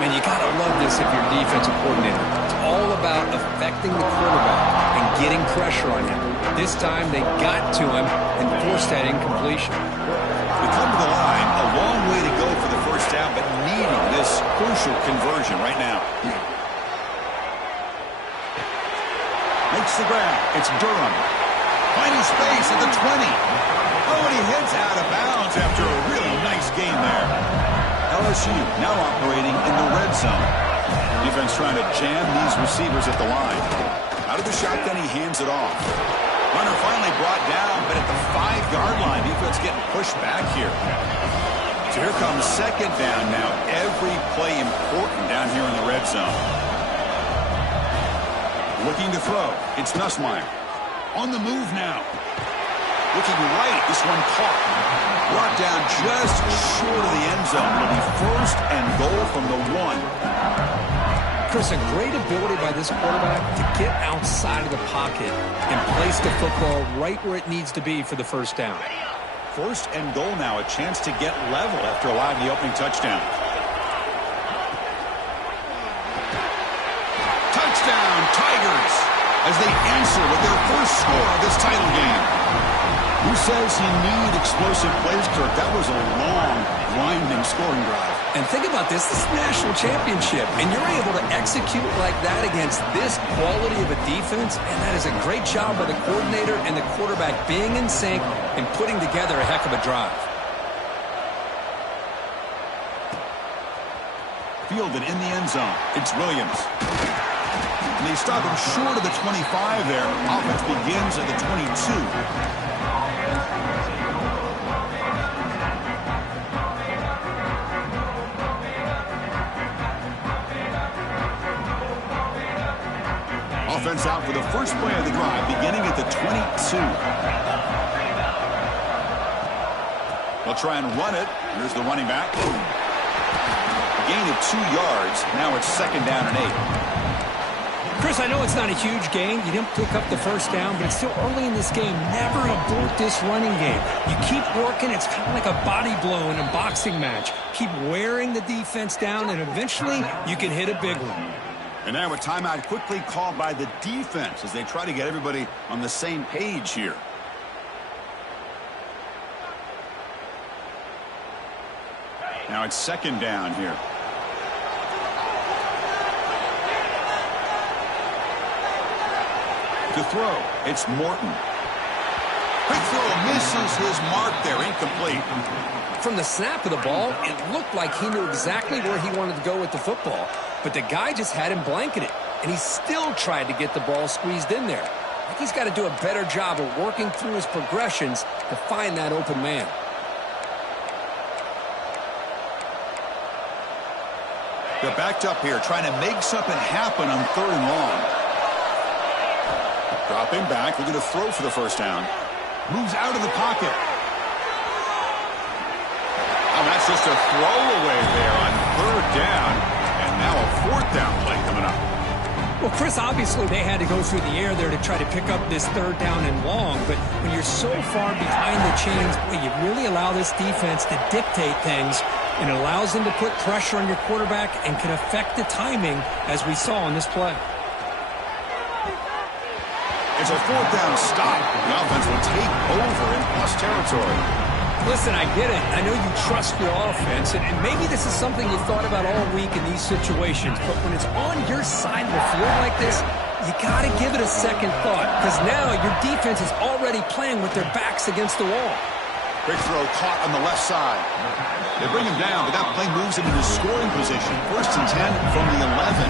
Man, you got to love this if you're a defensive coordinator. It's all about affecting the quarterback and getting pressure on him. This time they got to him and forced that incompletion. We come to the line, a long way to go for the first down, but needing this crucial conversion right now. Makes the grab. It's Durham. Finding space at the 20. Oh, and he heads out of bounds after a really nice gain there. LSU now operating in the red zone. Defense trying to jam these receivers at the line. Out of the shotgun, he hands it off. Runner finally brought down, but at the 5-yard line, defense getting pushed back here. So here comes second down now. Every play important down here in the red zone. Looking to throw. It's Nussmeier. On the move now. Looking right. This one caught. Brought down just short of the end zone. It'll be first and goal from the 1. Chris, a great ability by this quarterback to get outside of the pocket and place the football right where it needs to be for the first down. First and goal now. A chance to get level after allowing the opening touchdown. Touchdown, Tigers, as they answer with their first score of this title game. Who says you need explosive plays, Kirk? That was a long, winding scoring drive. And think about this. This is a national championship, and you're able to execute like that against this quality of a defense, and that is a great job by the coordinator and the quarterback being in sync and putting together a heck of a drive. Fielded in the end zone. It's Williams. And they stop him short of the 25 there. Offense begins at the 22. Offense out for the first play of the drive, beginning at the 22. They'll try and run it. Here's the running back. Gain of 2 yards. Now it's second down and 8. Chris, I know it's not a huge gain. You didn't pick up the first down, but it's still early in this game. Never abort this running game. You keep working. It's kind of like a body blow in a boxing match. Keep wearing the defense down, and eventually you can hit a big one. And now a timeout quickly called by the defense as they try to get everybody on the same page here. Now it's second down here. To throw, it's Morton. Quick throw, misses his mark there, incomplete. From the snap of the ball, it looked like he knew exactly where he wanted to go with the football. But the guy just had him blanketed, and he still tried to get the ball squeezed in there. I think he's got to do a better job of working through his progressions to find that open man. They're backed up here, trying to make something happen on third and long. Dropping back, looking to throw for the first down. Moves out of the pocket. Oh, that's just a throwaway there on third down. And now a fourth down play coming up. Well, Chris, obviously they had to go through the air there to try to pick up this third down and long, but when you're so far behind the chains, you really allow this defense to dictate things, and it allows them to put pressure on your quarterback and can affect the timing, as we saw in this play. It's a fourth down stop. The offense will take over in plus territory. Listen, I get it. I know you trust your offense, and maybe this is something you thought about all week in these situations, but when it's on your side of the field like this, you got to give it a second thought, because now your defense is already playing with their backs against the wall. Quick throw caught on the left side. They bring him down, but that play moves him into scoring position. First and 10 from the 11.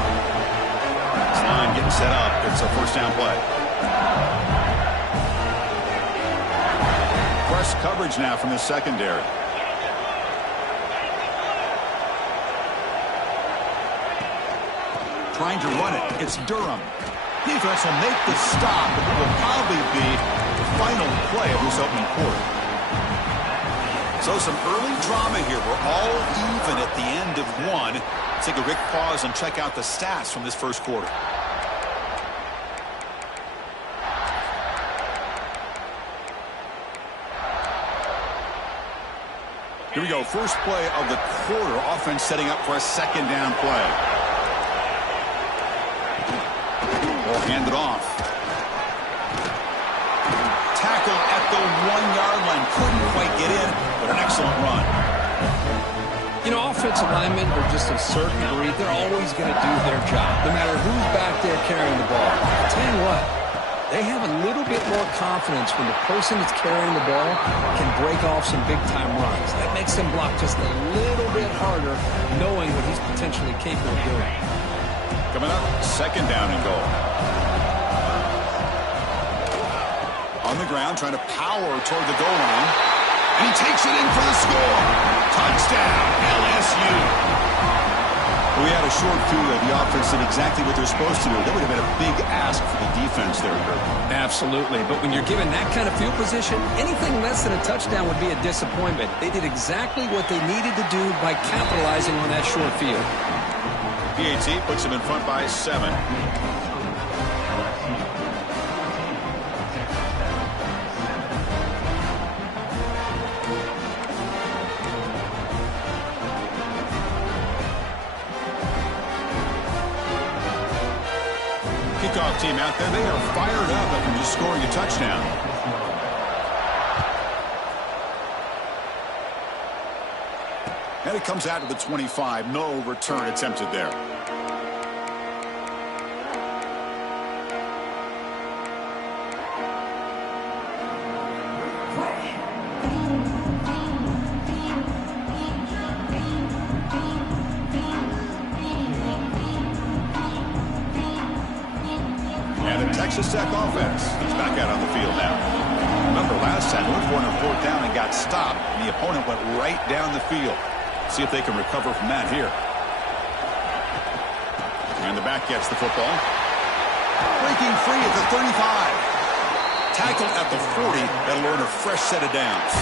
This line getting set up. It's a first down play. Press coverage now from the secondary. Trying to run it. It's Durham. Defense will make the stop, but it will probably be the final play of this opening quarter. So some early drama here. We're all even at the end of one. Let's take a quick pause and check out the stats from this first quarter. Here we go. First play of the quarter. Offense setting up for a second down play. Ball handed off. Tackle at the 1-yard line. Couldn't quite get in, but an excellent run. You know, offensive linemen are just a certain breed. They're always going to do their job, no matter who's back there carrying the ball. I'll tell you what, they have a little bit more confidence when the person that's carrying the ball can break off some big-time runs. That makes them block just a little bit harder, knowing what he's potentially capable of doing. Coming up, second down and goal. On the ground, trying to power toward the goal line. And he takes it in for the score. Touchdown, LSU. We had a short few of the offense did exactly what they're supposed to do. That would have been a big ask for the defense there, Kurt. Absolutely. But when you're given that kind of field position, anything less than a touchdown would be a disappointment. They did exactly what they needed to do by capitalizing on that short field. PAT puts them in front by 7. Kickoff team out there, they are fired up after just scoring a touchdown. And it comes out to the 25. No return attempted there. Texas Tech offense is back out on the field now. Remember last time, went for it on 4th down and got stopped, and the opponent went right down the field. See if they can recover from that here. And the back gets the football. Breaking free at the 35. Tackled at the 40. That'll earn a fresh set of downs.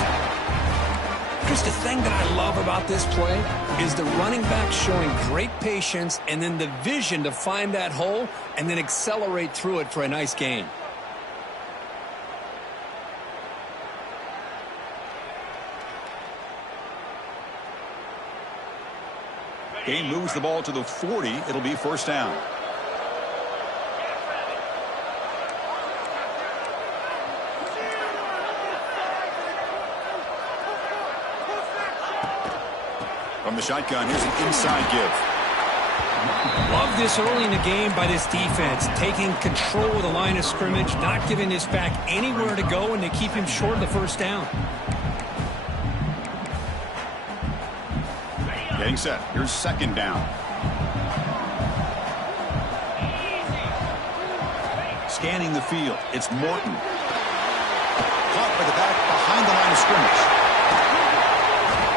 Chris, the thing that I love about this play is the running back showing great patience and then the vision to find that hole and then accelerate through it for a nice gain. Gain moves the ball to the 40. It'll be first down. From the shotgun, here's an inside give. Love this early in the game by this defense, taking control of the line of scrimmage, not giving this back anywhere to go, and they keep him short of the first down. Getting set. Here's second down. Scanning the field. It's Morton. Caught by the back behind the line of scrimmage.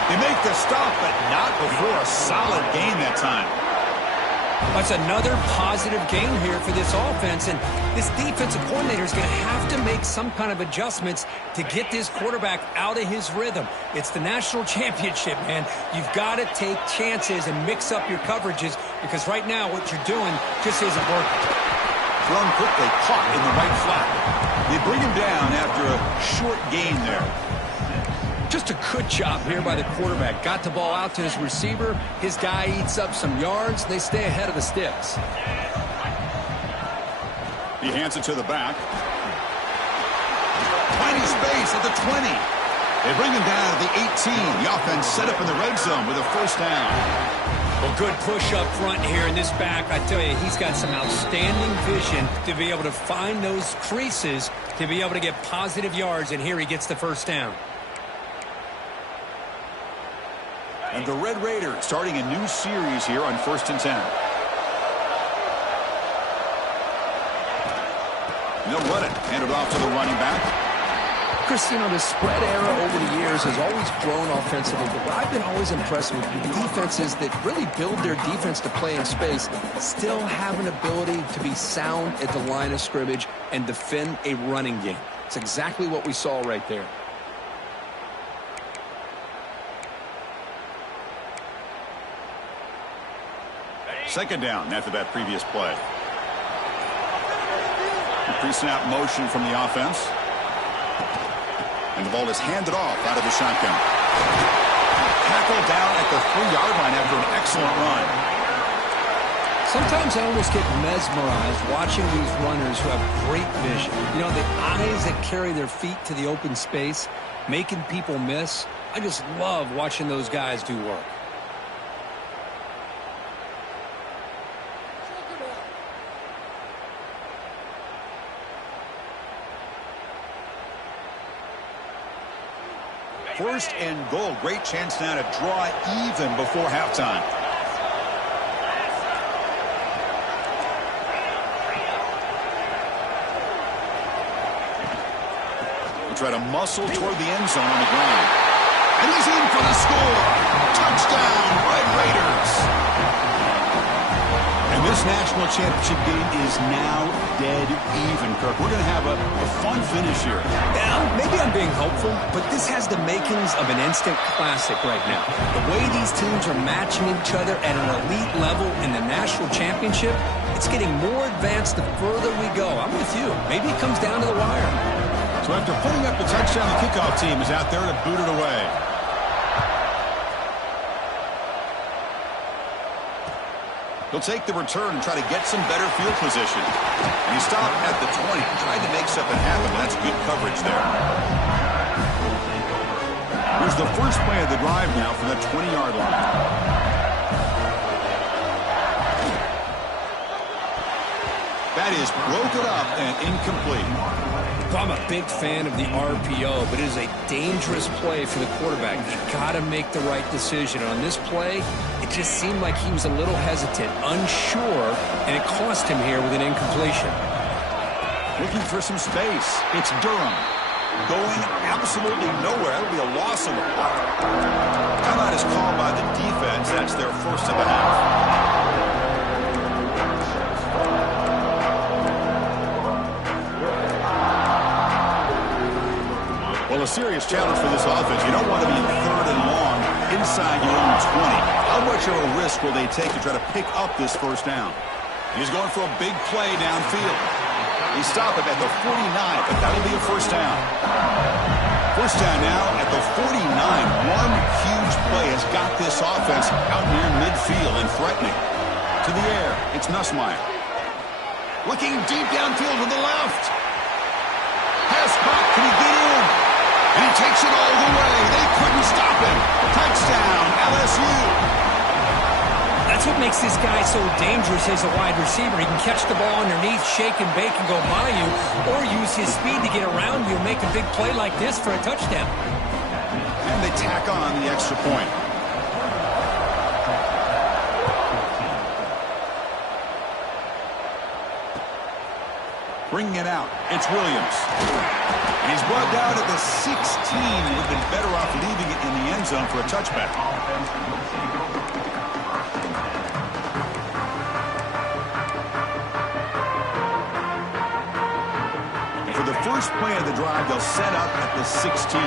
They make the stop, but not before a solid gain that time. That's another positive gain here for this offense, and this defensive coordinator is going to have to make some kind of adjustments to get this quarterback out of his rhythm. It's the national championship, man. You've got to take chances and mix up your coverages because right now what you're doing just isn't working. Thrown quickly, caught in the right flat. They bring him down after a short gain there. Just a good job here by the quarterback. Got the ball out to his receiver. His guy eats up some yards. They stay ahead of the sticks. He hands it to the back. Tiny space at the 20. They bring him down to the 18. The offense set up in the red zone with a first down. Well, good push up front here in this back. I tell you, he's got some outstanding vision to be able to find those creases to be able to get positive yards, and here he gets the first down. And the Red Raiders starting a new series here on 1st and 10. They'll run it. Hand it off to the running back. Chris, you know, the spread era over the years has always grown offensively, but what I've been always impressed with the defenses that really build their defense to play in space still have an ability to be sound at the line of scrimmage and defend a running game. It's exactly what we saw right there. Second down after that previous play. Pre-snap motion from the offense. And the ball is handed off out of the shotgun. Tackled down at the 3-yard line after an excellent run. Sometimes I almost get mesmerized watching these runners who have great vision. You know, the eyes that carry their feet to the open space, making people miss. I just love watching those guys do work. First and goal. Great chance now to draw even before halftime. We'll try to muscle toward the end zone on the ground. And he's in for the score. Touchdown, Red Raiders. And this national championship game is now dead even, Kirk. We're going to have a fun finish here. Yeah, maybe I'm being hopeful, but this has the makings of an instant classic right now. The way these teams are matching each other at an elite level in the national championship, it's getting more advanced the further we go. I'm with you. Maybe it comes down to the wire. So after putting up the touchdown, the kickoff team is out there to boot it away. He'll take the return and try to get some better field position. And he stopped at the 20, tried to make something happen, but that's good coverage there. Here's the first play of the drive now from the 20-yard line. That is broken up and incomplete. I'm a big fan of the RPO, but it is a dangerous play for the quarterback. You've got to make the right decision. On this play, it just seemed like he was a little hesitant, unsure, and it cost him here with an incompletion. Looking for some space. It's Durham. Going absolutely nowhere. That'll be a loss on the play. Timeout is called by the defense. That's their first of the half. Well, a serious challenge for this offense. You don't want to be in third and long inside your own 20. How much of a risk will they take to try to pick up this first down? He's going for a big play downfield. He stopped it at the 49, but that'll be a first down. First down now at the 49. One huge play has got this offense out near midfield and threatening. To the air, it's Nussmeier. Looking deep downfield to the left. Pass back, can he get in? And he takes it all the way. They couldn't stop him. Touchdown, LSU. That's what makes this guy so dangerous as a wide receiver. He can catch the ball underneath, shake and bake and go by you, or use his speed to get around you and make a big play like this for a touchdown. And they tack on the extra point. Bringing it out, it's Williams. And he's brought down at the 16. Would have been better off leaving it in the end zone for a touchback. And for the first play of the drive, they'll set up at the 16.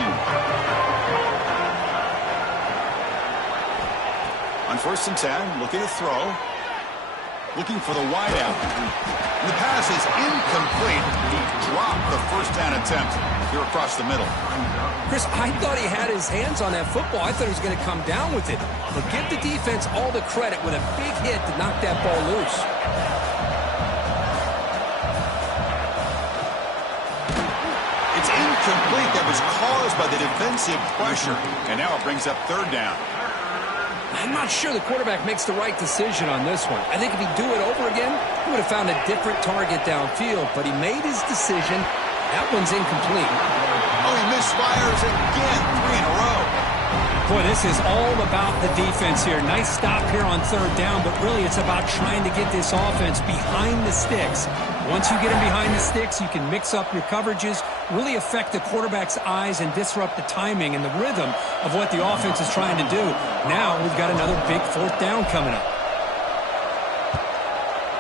On 1st and 10, looking to throw. Looking for the wideout. And the pass is incomplete. He dropped the first down attempt here across the middle. Chris, I thought he had his hands on that football. I thought he was going to come down with it. But give the defense all the credit with a big hit to knock that ball loose. It's incomplete. That was caused by the defensive pressure. And now it brings up 3rd down. I'm not sure the quarterback makes the right decision on this one. I think if he'd do it over again, he would have found a different target downfield. But he made his decision. That one's incomplete. Oh, he misfires again. 3 in a row. Boy, this is all about the defense here. Nice stop here on 3rd down, but really it's about trying to get this offense behind the sticks. Once you get them behind the sticks, you can mix up your coverages, really affect the quarterback's eyes and disrupt the timing and the rhythm of what the offense is trying to do. Now we've got another big 4th down coming up.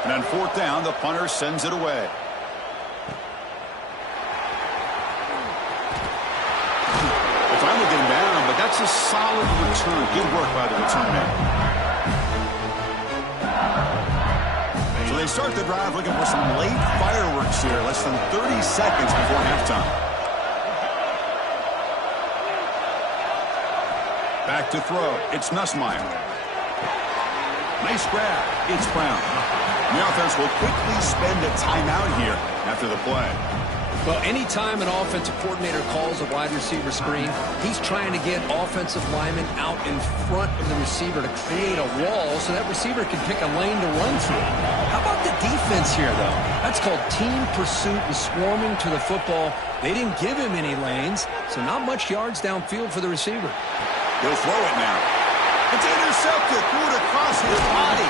And on 4th down, the punter sends it away. They finally get him down, but that's a solid return. Good work by the return man. So they start the drive looking for some late fireworks here, less than 30 seconds before halftime. Back to throw. It's Nussmeier. Nice grab. It's Brown. The offense will quickly spend a timeout here after the play. Well, anytime an offensive coordinator calls a wide receiver screen, he's trying to get offensive linemen out in front of the receiver to create a wall so that receiver can pick a lane to run through. How about the defense here, though? That's called team pursuit and swarming to the football. They didn't give him any lanes, so not much yards downfield for the receiver. He'll throw it now. It's intercepted. Threw it across his body.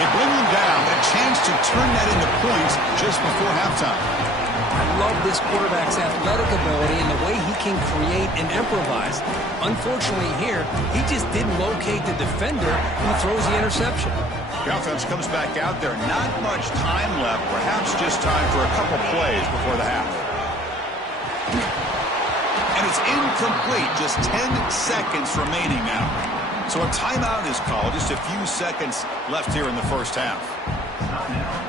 They bring him down. A chance to turn that into points just before halftime. I love this quarterback's athletic ability and the way he can create and improvise. Unfortunately here, he just didn't locate the defender and throws the interception. The offense comes back out there. Not much time left. Perhaps just time for a couple plays before the half. And it's incomplete. Just 10 seconds remaining now. So a timeout is called. Just a few seconds left here in the first half.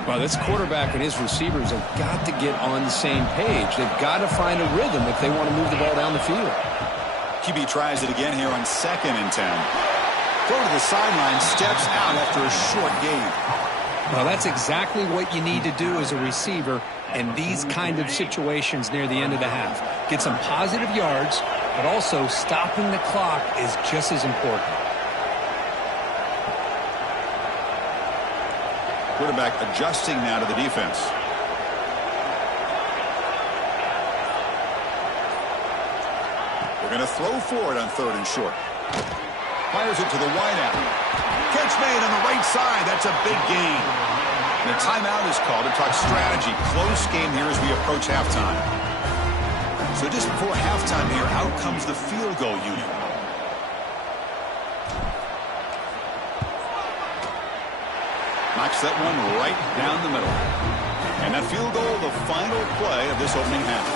Well, this quarterback and his receivers have got to get on the same page. They've got to find a rhythm if they want to move the ball down the field. QB tries it again here on 2nd and 10. Go to the sideline, steps out after a short gain. Well, that's exactly what you need to do as a receiver in these kind of situations near the end of the half. Get some positive yards, but also stopping the clock is just as important. Quarterback adjusting now to the defense. They're going to throw for it on 3rd and short. Fires it to the wideout. Catch made on the right side. That's a big gain. And a timeout is called to talk strategy. Close game here as we approach halftime. So just before halftime here, out comes the field goal unit. Knocks that one right down the middle. And that field goal, the final play of this opening half.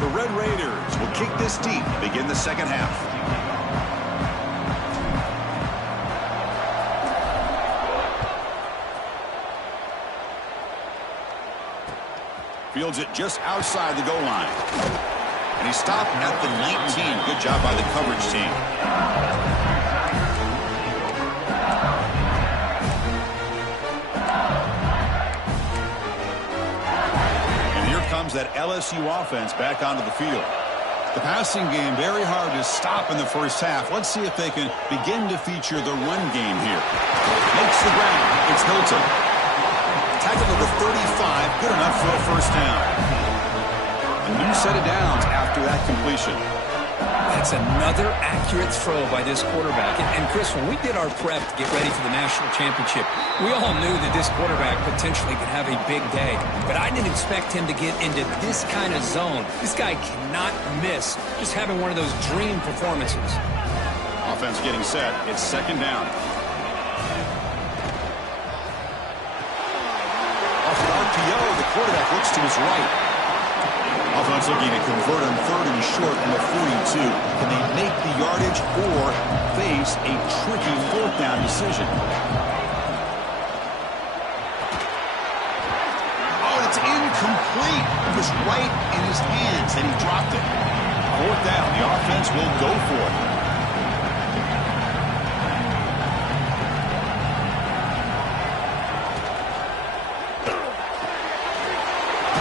The Red Raiders will kick this deep to begin the second half. Fields it just outside the goal line. And he stopped at the 19. Good job by the coverage team. And here comes that LSU offense back onto the field. The passing game very hard to stop in the first half. Let's see if they can begin to feature the run game here. Makes the ground. It's Hilton. Tackle to the 35, good enough for a first down. A new set of downs after that completion. That's another accurate throw by this quarterback. And Chris, when we did our prep to get ready for the national championship, we all knew that this quarterback potentially could have a big day. But I didn't expect him to get into this kind of zone. This guy cannot miss just having one of those dream performances. Offense getting set. It's 2nd down. The quarterback looks to his right. Offense looking to convert on 3rd and short in the 42. Can they make the yardage or face a tricky 4th down decision? Oh, it's incomplete. It was right in his hands, and he dropped it. 4th down. The offense will go for it.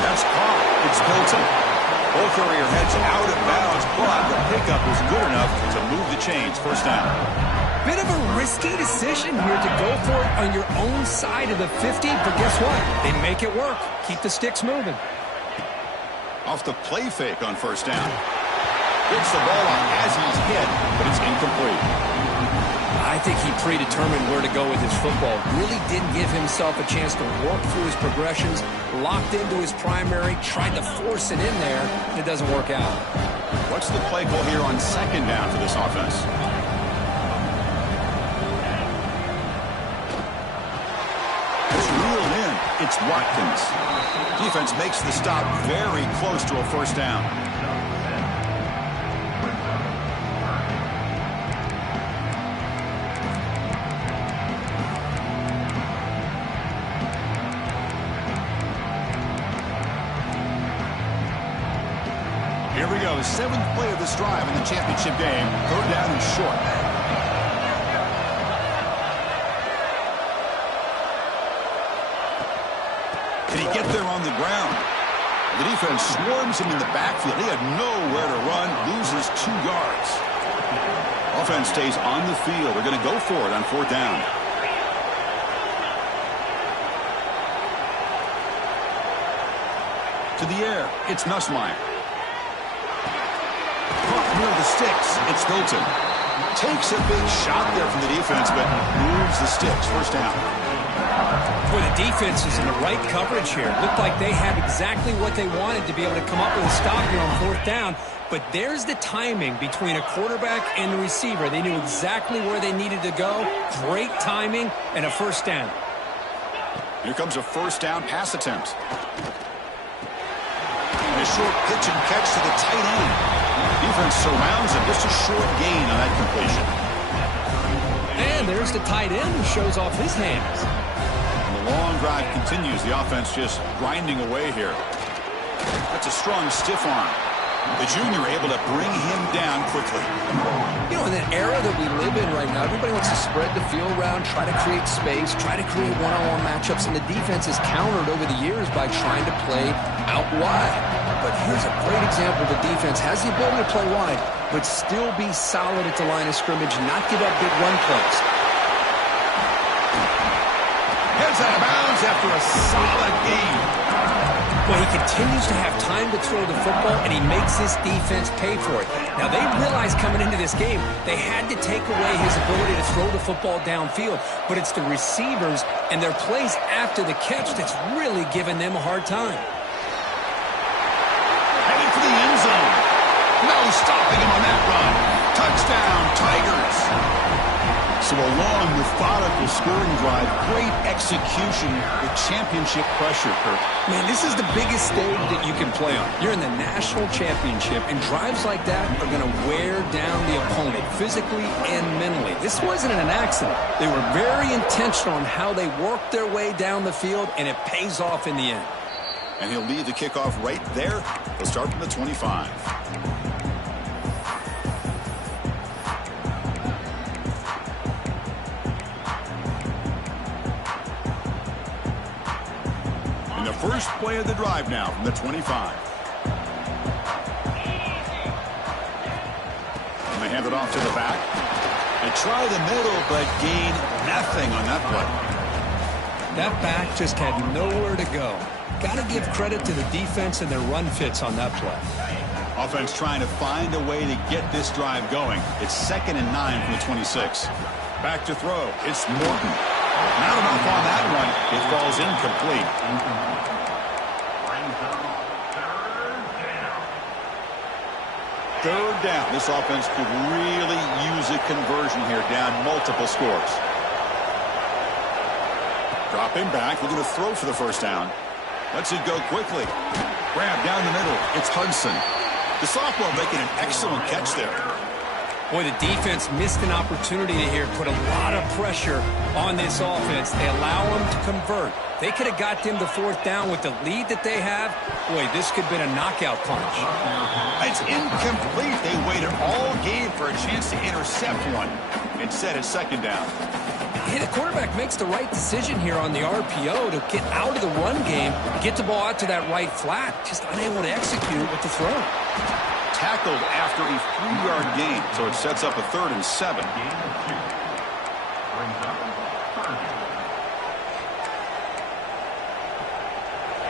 That's caught. It's Hilton. Ball carrier heads out of bounds, but the pickup is good enough to move the chains. First down. Bit of a risky decision here to go for it on your own side of the 50, but guess what? They make it work. Keep the sticks moving. Off the play fake on first down. Gets the ball on as he's hit, but it's incomplete. I think he predetermined where to go with his football. Really didn't give himself a chance to work through his progressions, locked into his primary, tried to force it in there, and it doesn't work out. What's the play call here on 2nd down for this offense? It's reeled in. It's Watkins. Defense makes the stop very close to a first down. Here we go, 7th play of this drive in the championship game. 3rd down and short. Can he get there on the ground? The defense swarms him in the backfield. He had nowhere to run, loses 2 yards. Offense stays on the field. They're going to go for it on 4th down. To the air, it's Nussmeier. Caught near the sticks, it's Hilton. Takes a big shot there from the defense, but moves the sticks. 1st down. Boy, the defense is in the right coverage here. Looked like they had exactly what they wanted to be able to come up with a stop here on 4th down. But there's the timing between a quarterback and the receiver. They knew exactly where they needed to go. Great timing and a 1st down. Here comes a 1st down pass attempt. And a short pitch and catch to the tight end. Defense surrounds him. Just a short gain on that completion. And there's the tight end who shows off his hands. And the long drive continues. The offense just grinding away here. That's a strong stiff arm. The junior able to bring him down quickly. You know, in the era that we live in right now, everybody wants to spread the field around, try to create space, try to create one-on-one matchups, and the defense is countered over the years by trying to play out wide. But here's a great example. The defense has the ability to play wide, but still be solid at the line of scrimmage, not give up big run plays. Heads out of bounds after a solid game. Well, he continues to have time to throw the football, and he makes this defense pay for it. Now, they realized coming into this game they had to take away his ability to throw the football downfield, but it's the receivers and their plays after the catch that's really giving them a hard time. Headed for the end zone. No stopping him on that run. Touchdown, Tigers. So a long, methodical scoring drive. Great execution with championship pressure, Kirk. Man, this is the biggest stage that you can play on. You're in the national championship, and drives like that are going to wear down the opponent physically and mentally. This wasn't an accident. They were very intentional on how they worked their way down the field, and it pays off in the end. And he'll lead the kickoff right there. He'll start from the 25. First play of the drive now from the 25. And they hand it off to the back. They try the middle, but gain nothing on that play. That back just had nowhere to go. Got to give credit to the defense and their run fits on that play. Offense trying to find a way to get this drive going. It's 2nd and 9 from the 26. Back to throw. It's Morton. Not enough on that one. It falls incomplete. Third down. This offense could really use a conversion here, down multiple scores. Dropping back, looking to throw for the 1st down. Lets it go quickly. Grab down the middle. It's Hudson. The sophomore making an excellent catch there. Boy, the defense missed an opportunity to here, put a lot of pressure on this offense. They allow them to convert. They could have got them to 4th down with the lead that they have. Boy, this could have been a knockout punch. It's incomplete. They waited all game for a chance to intercept one. Instead, it's 2nd down. Hey, the quarterback makes the right decision here on the RPO to get out of the run game, get the ball out to that right flat. Just unable to execute with the throw. Tackled after a 3-yard gain, so it sets up a 3rd and 7.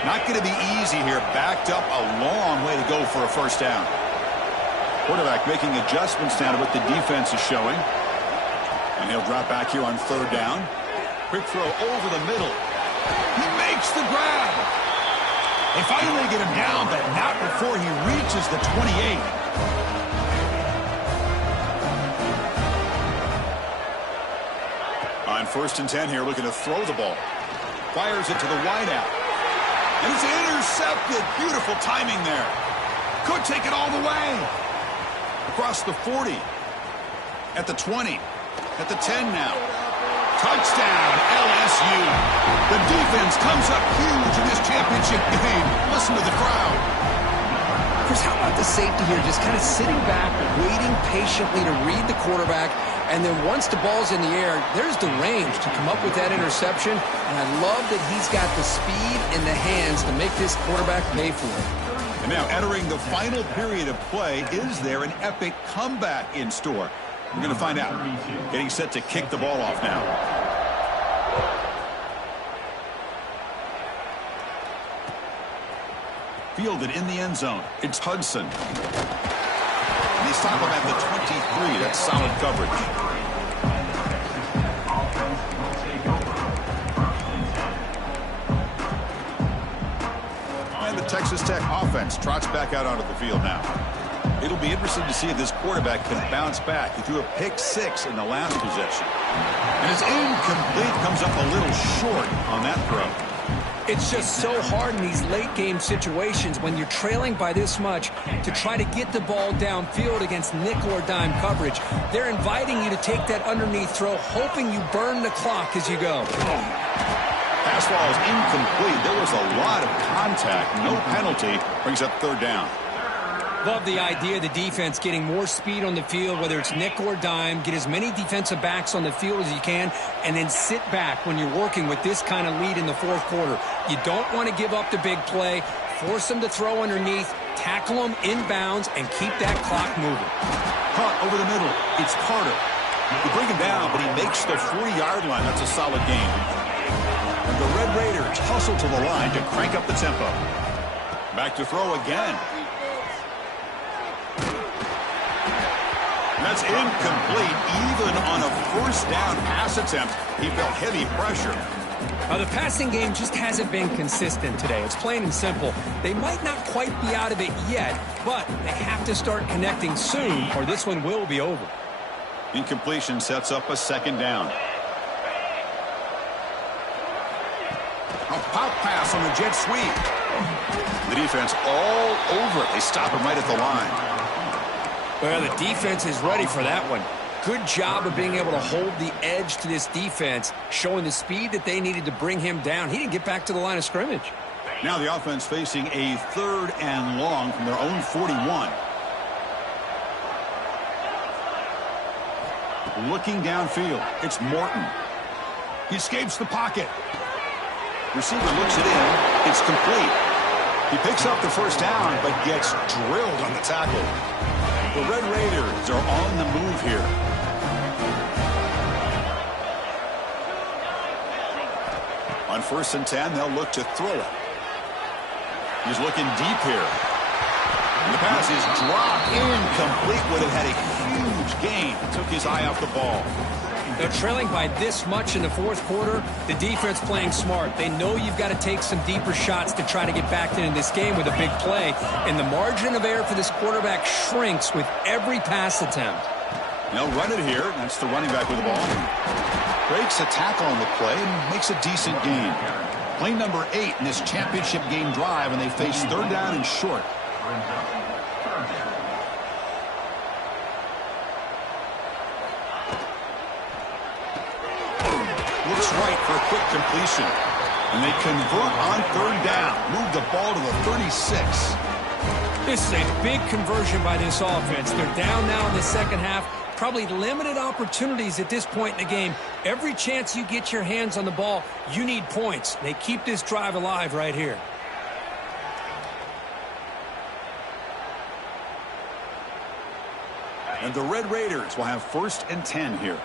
Not going to be easy here. Backed up a long way to go for a 1st down. Quarterback making adjustments now to what the defense is showing. And he'll drop back here on 3rd down. Quick throw over the middle. He makes the grab. They finally get him down, but not before he reaches the 28. On 1st and 10 here, looking to throw the ball. Fires it to the wideout. And it's intercepted. Beautiful timing there. Could take it all the way. Across the 40. At the 20. At the 10 now. Touchdown, LSU. The defense comes up huge in this championship game. Listen to the crowd. Chris, how about the safety here? Just kind of sitting back, waiting patiently to read the quarterback, and then once the ball's in the air, there's the range to come up with that interception, and I love that he's got the speed in the hands to make this quarterback pay for it. And now entering the final period of play, is there an epic comeback in store? We're going to find out. Getting set to kick the ball off now. Fielded in the end zone. It's Hudson. And they stop him at the 23. That's solid coverage. And the Texas Tech offense trots back out onto the field now. It'll be interesting to see if this quarterback can bounce back. He threw a pick-6 in the last possession. And it's incomplete. Comes up a little short on that throw. It's just so hard in these late-game situations when you're trailing by this much to try to get the ball downfield against nickel or dime coverage. They're inviting you to take that underneath throw, hoping you burn the clock as you go. Pass ball is incomplete. There was a lot of contact. No penalty. Brings up third down. Love the idea of the defense getting more speed on the field, whether it's nickel or dime, get as many defensive backs on the field as you can, and then sit back when you're working with this kind of lead in the fourth quarter. You don't want to give up the big play, force them to throw underneath, tackle them inbounds, and keep that clock moving. Caught over the middle. It's Carter. You bring him down, but he makes the 40-yard line. That's a solid gain. And the Red Raiders hustle to the line to crank up the tempo. Back to throw again. That's incomplete. Even on a first down pass attempt, he felt heavy pressure. The passing game just hasn't been consistent today. It's plain and simple. They might not quite be out of it yet, but they have to start connecting soon or this one will be over. Incompletion sets up a second down. A pop pass on the jet sweep. The defense all over it. They stop him right at the line. Well, the defense is ready for that one. Good job of being able to hold the edge to this defense, showing the speed that they needed to bring him down. He didn't get back to the line of scrimmage. Now the offense facing a 3rd and long from their own 41. Looking downfield, it's Morton. He escapes the pocket. Receiver looks it in. It's complete. He picks up the first down, but gets drilled on the tackle. The Red Raiders are on the move here. On 1st and 10, they'll look to throw it. He's looking deep here. And the pass is dropped. Incomplete. Would have had a huge gain. Took his eye off the ball. They're trailing by this much in the fourth quarter. The defense playing smart. They know you've got to take some deeper shots to try to get back into this game with a big play. And the margin of error for this quarterback shrinks with every pass attempt. They'll run it here. That's the running back with the ball. Breaks a tackle on the play and makes a decent gain. Play number 8 in this championship game drive, and they face 3rd down and short. Looks right for a quick completion. And they convert on 3rd down. Move the ball to the 36. This is a big conversion by this offense. They're down now in the second half. Probably limited opportunities at this point in the game. Every chance you get your hands on the ball, you need points. They keep this drive alive right here. And the Red Raiders will have 1st and 10 here.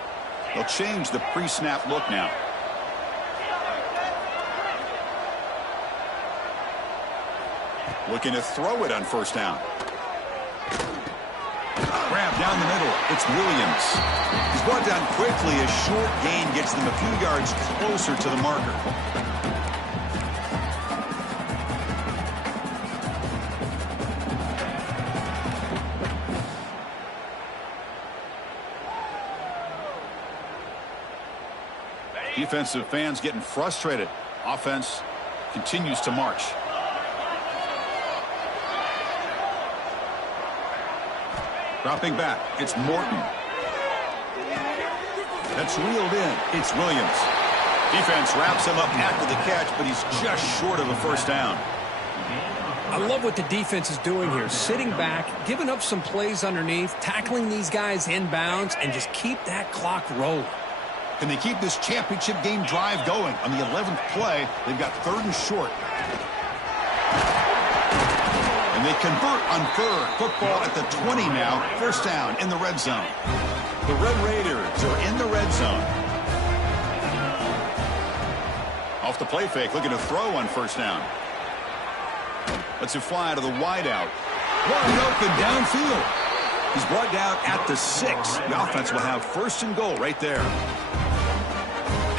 They'll change the pre-snap look now. Looking to throw it on 1st down. Grab down the middle. It's Williams. He's brought down quickly. A short gain gets them a few yards closer to the marker. Defensive fans getting frustrated. Offense continues to march. Dropping back, it's Morton. That's reeled in. It's Williams. Defense wraps him up after the catch, but he's just short of a 1st down. I love what the defense is doing here. Sitting back, giving up some plays underneath, tackling these guys inbounds, and just keep that clock rolling. Can they keep this championship game drive going? On the 11th play, they've got 3rd and short. And they convert on 3rd. Football at the 20 now. 1st down in the red zone. The Red Raiders are in the red zone. Off the play fake, looking to throw on 1st down. Lets it fly out of the wideout. Wide open downfield. He's brought down at the 6. The offense will have 1st and goal right there.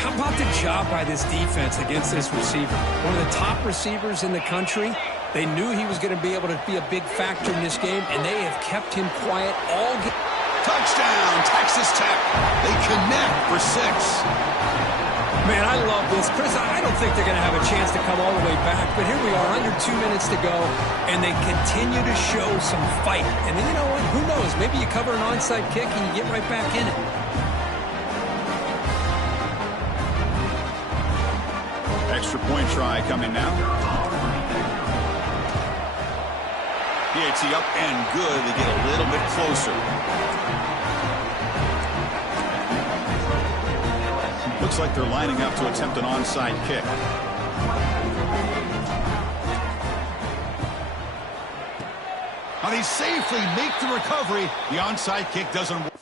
How about the job by this defense against this receiver? One of the top receivers in the country. They knew he was going to be able to be a big factor in this game, and they have kept him quiet all game. Touchdown, Texas Tech. They connect for 6. Man, I love this. Chris, I don't think they're going to have a chance to come all the way back, but here we are, under 2 minutes to go, and they continue to show some fight. And then, you know what? Who knows? Maybe you cover an onside kick and you get right back in it. Extra point try coming now. PAT up and good. They get a little bit closer. Looks like they're lining up to attempt an onside kick. Now they safely make the recovery. The onside kick doesn't work.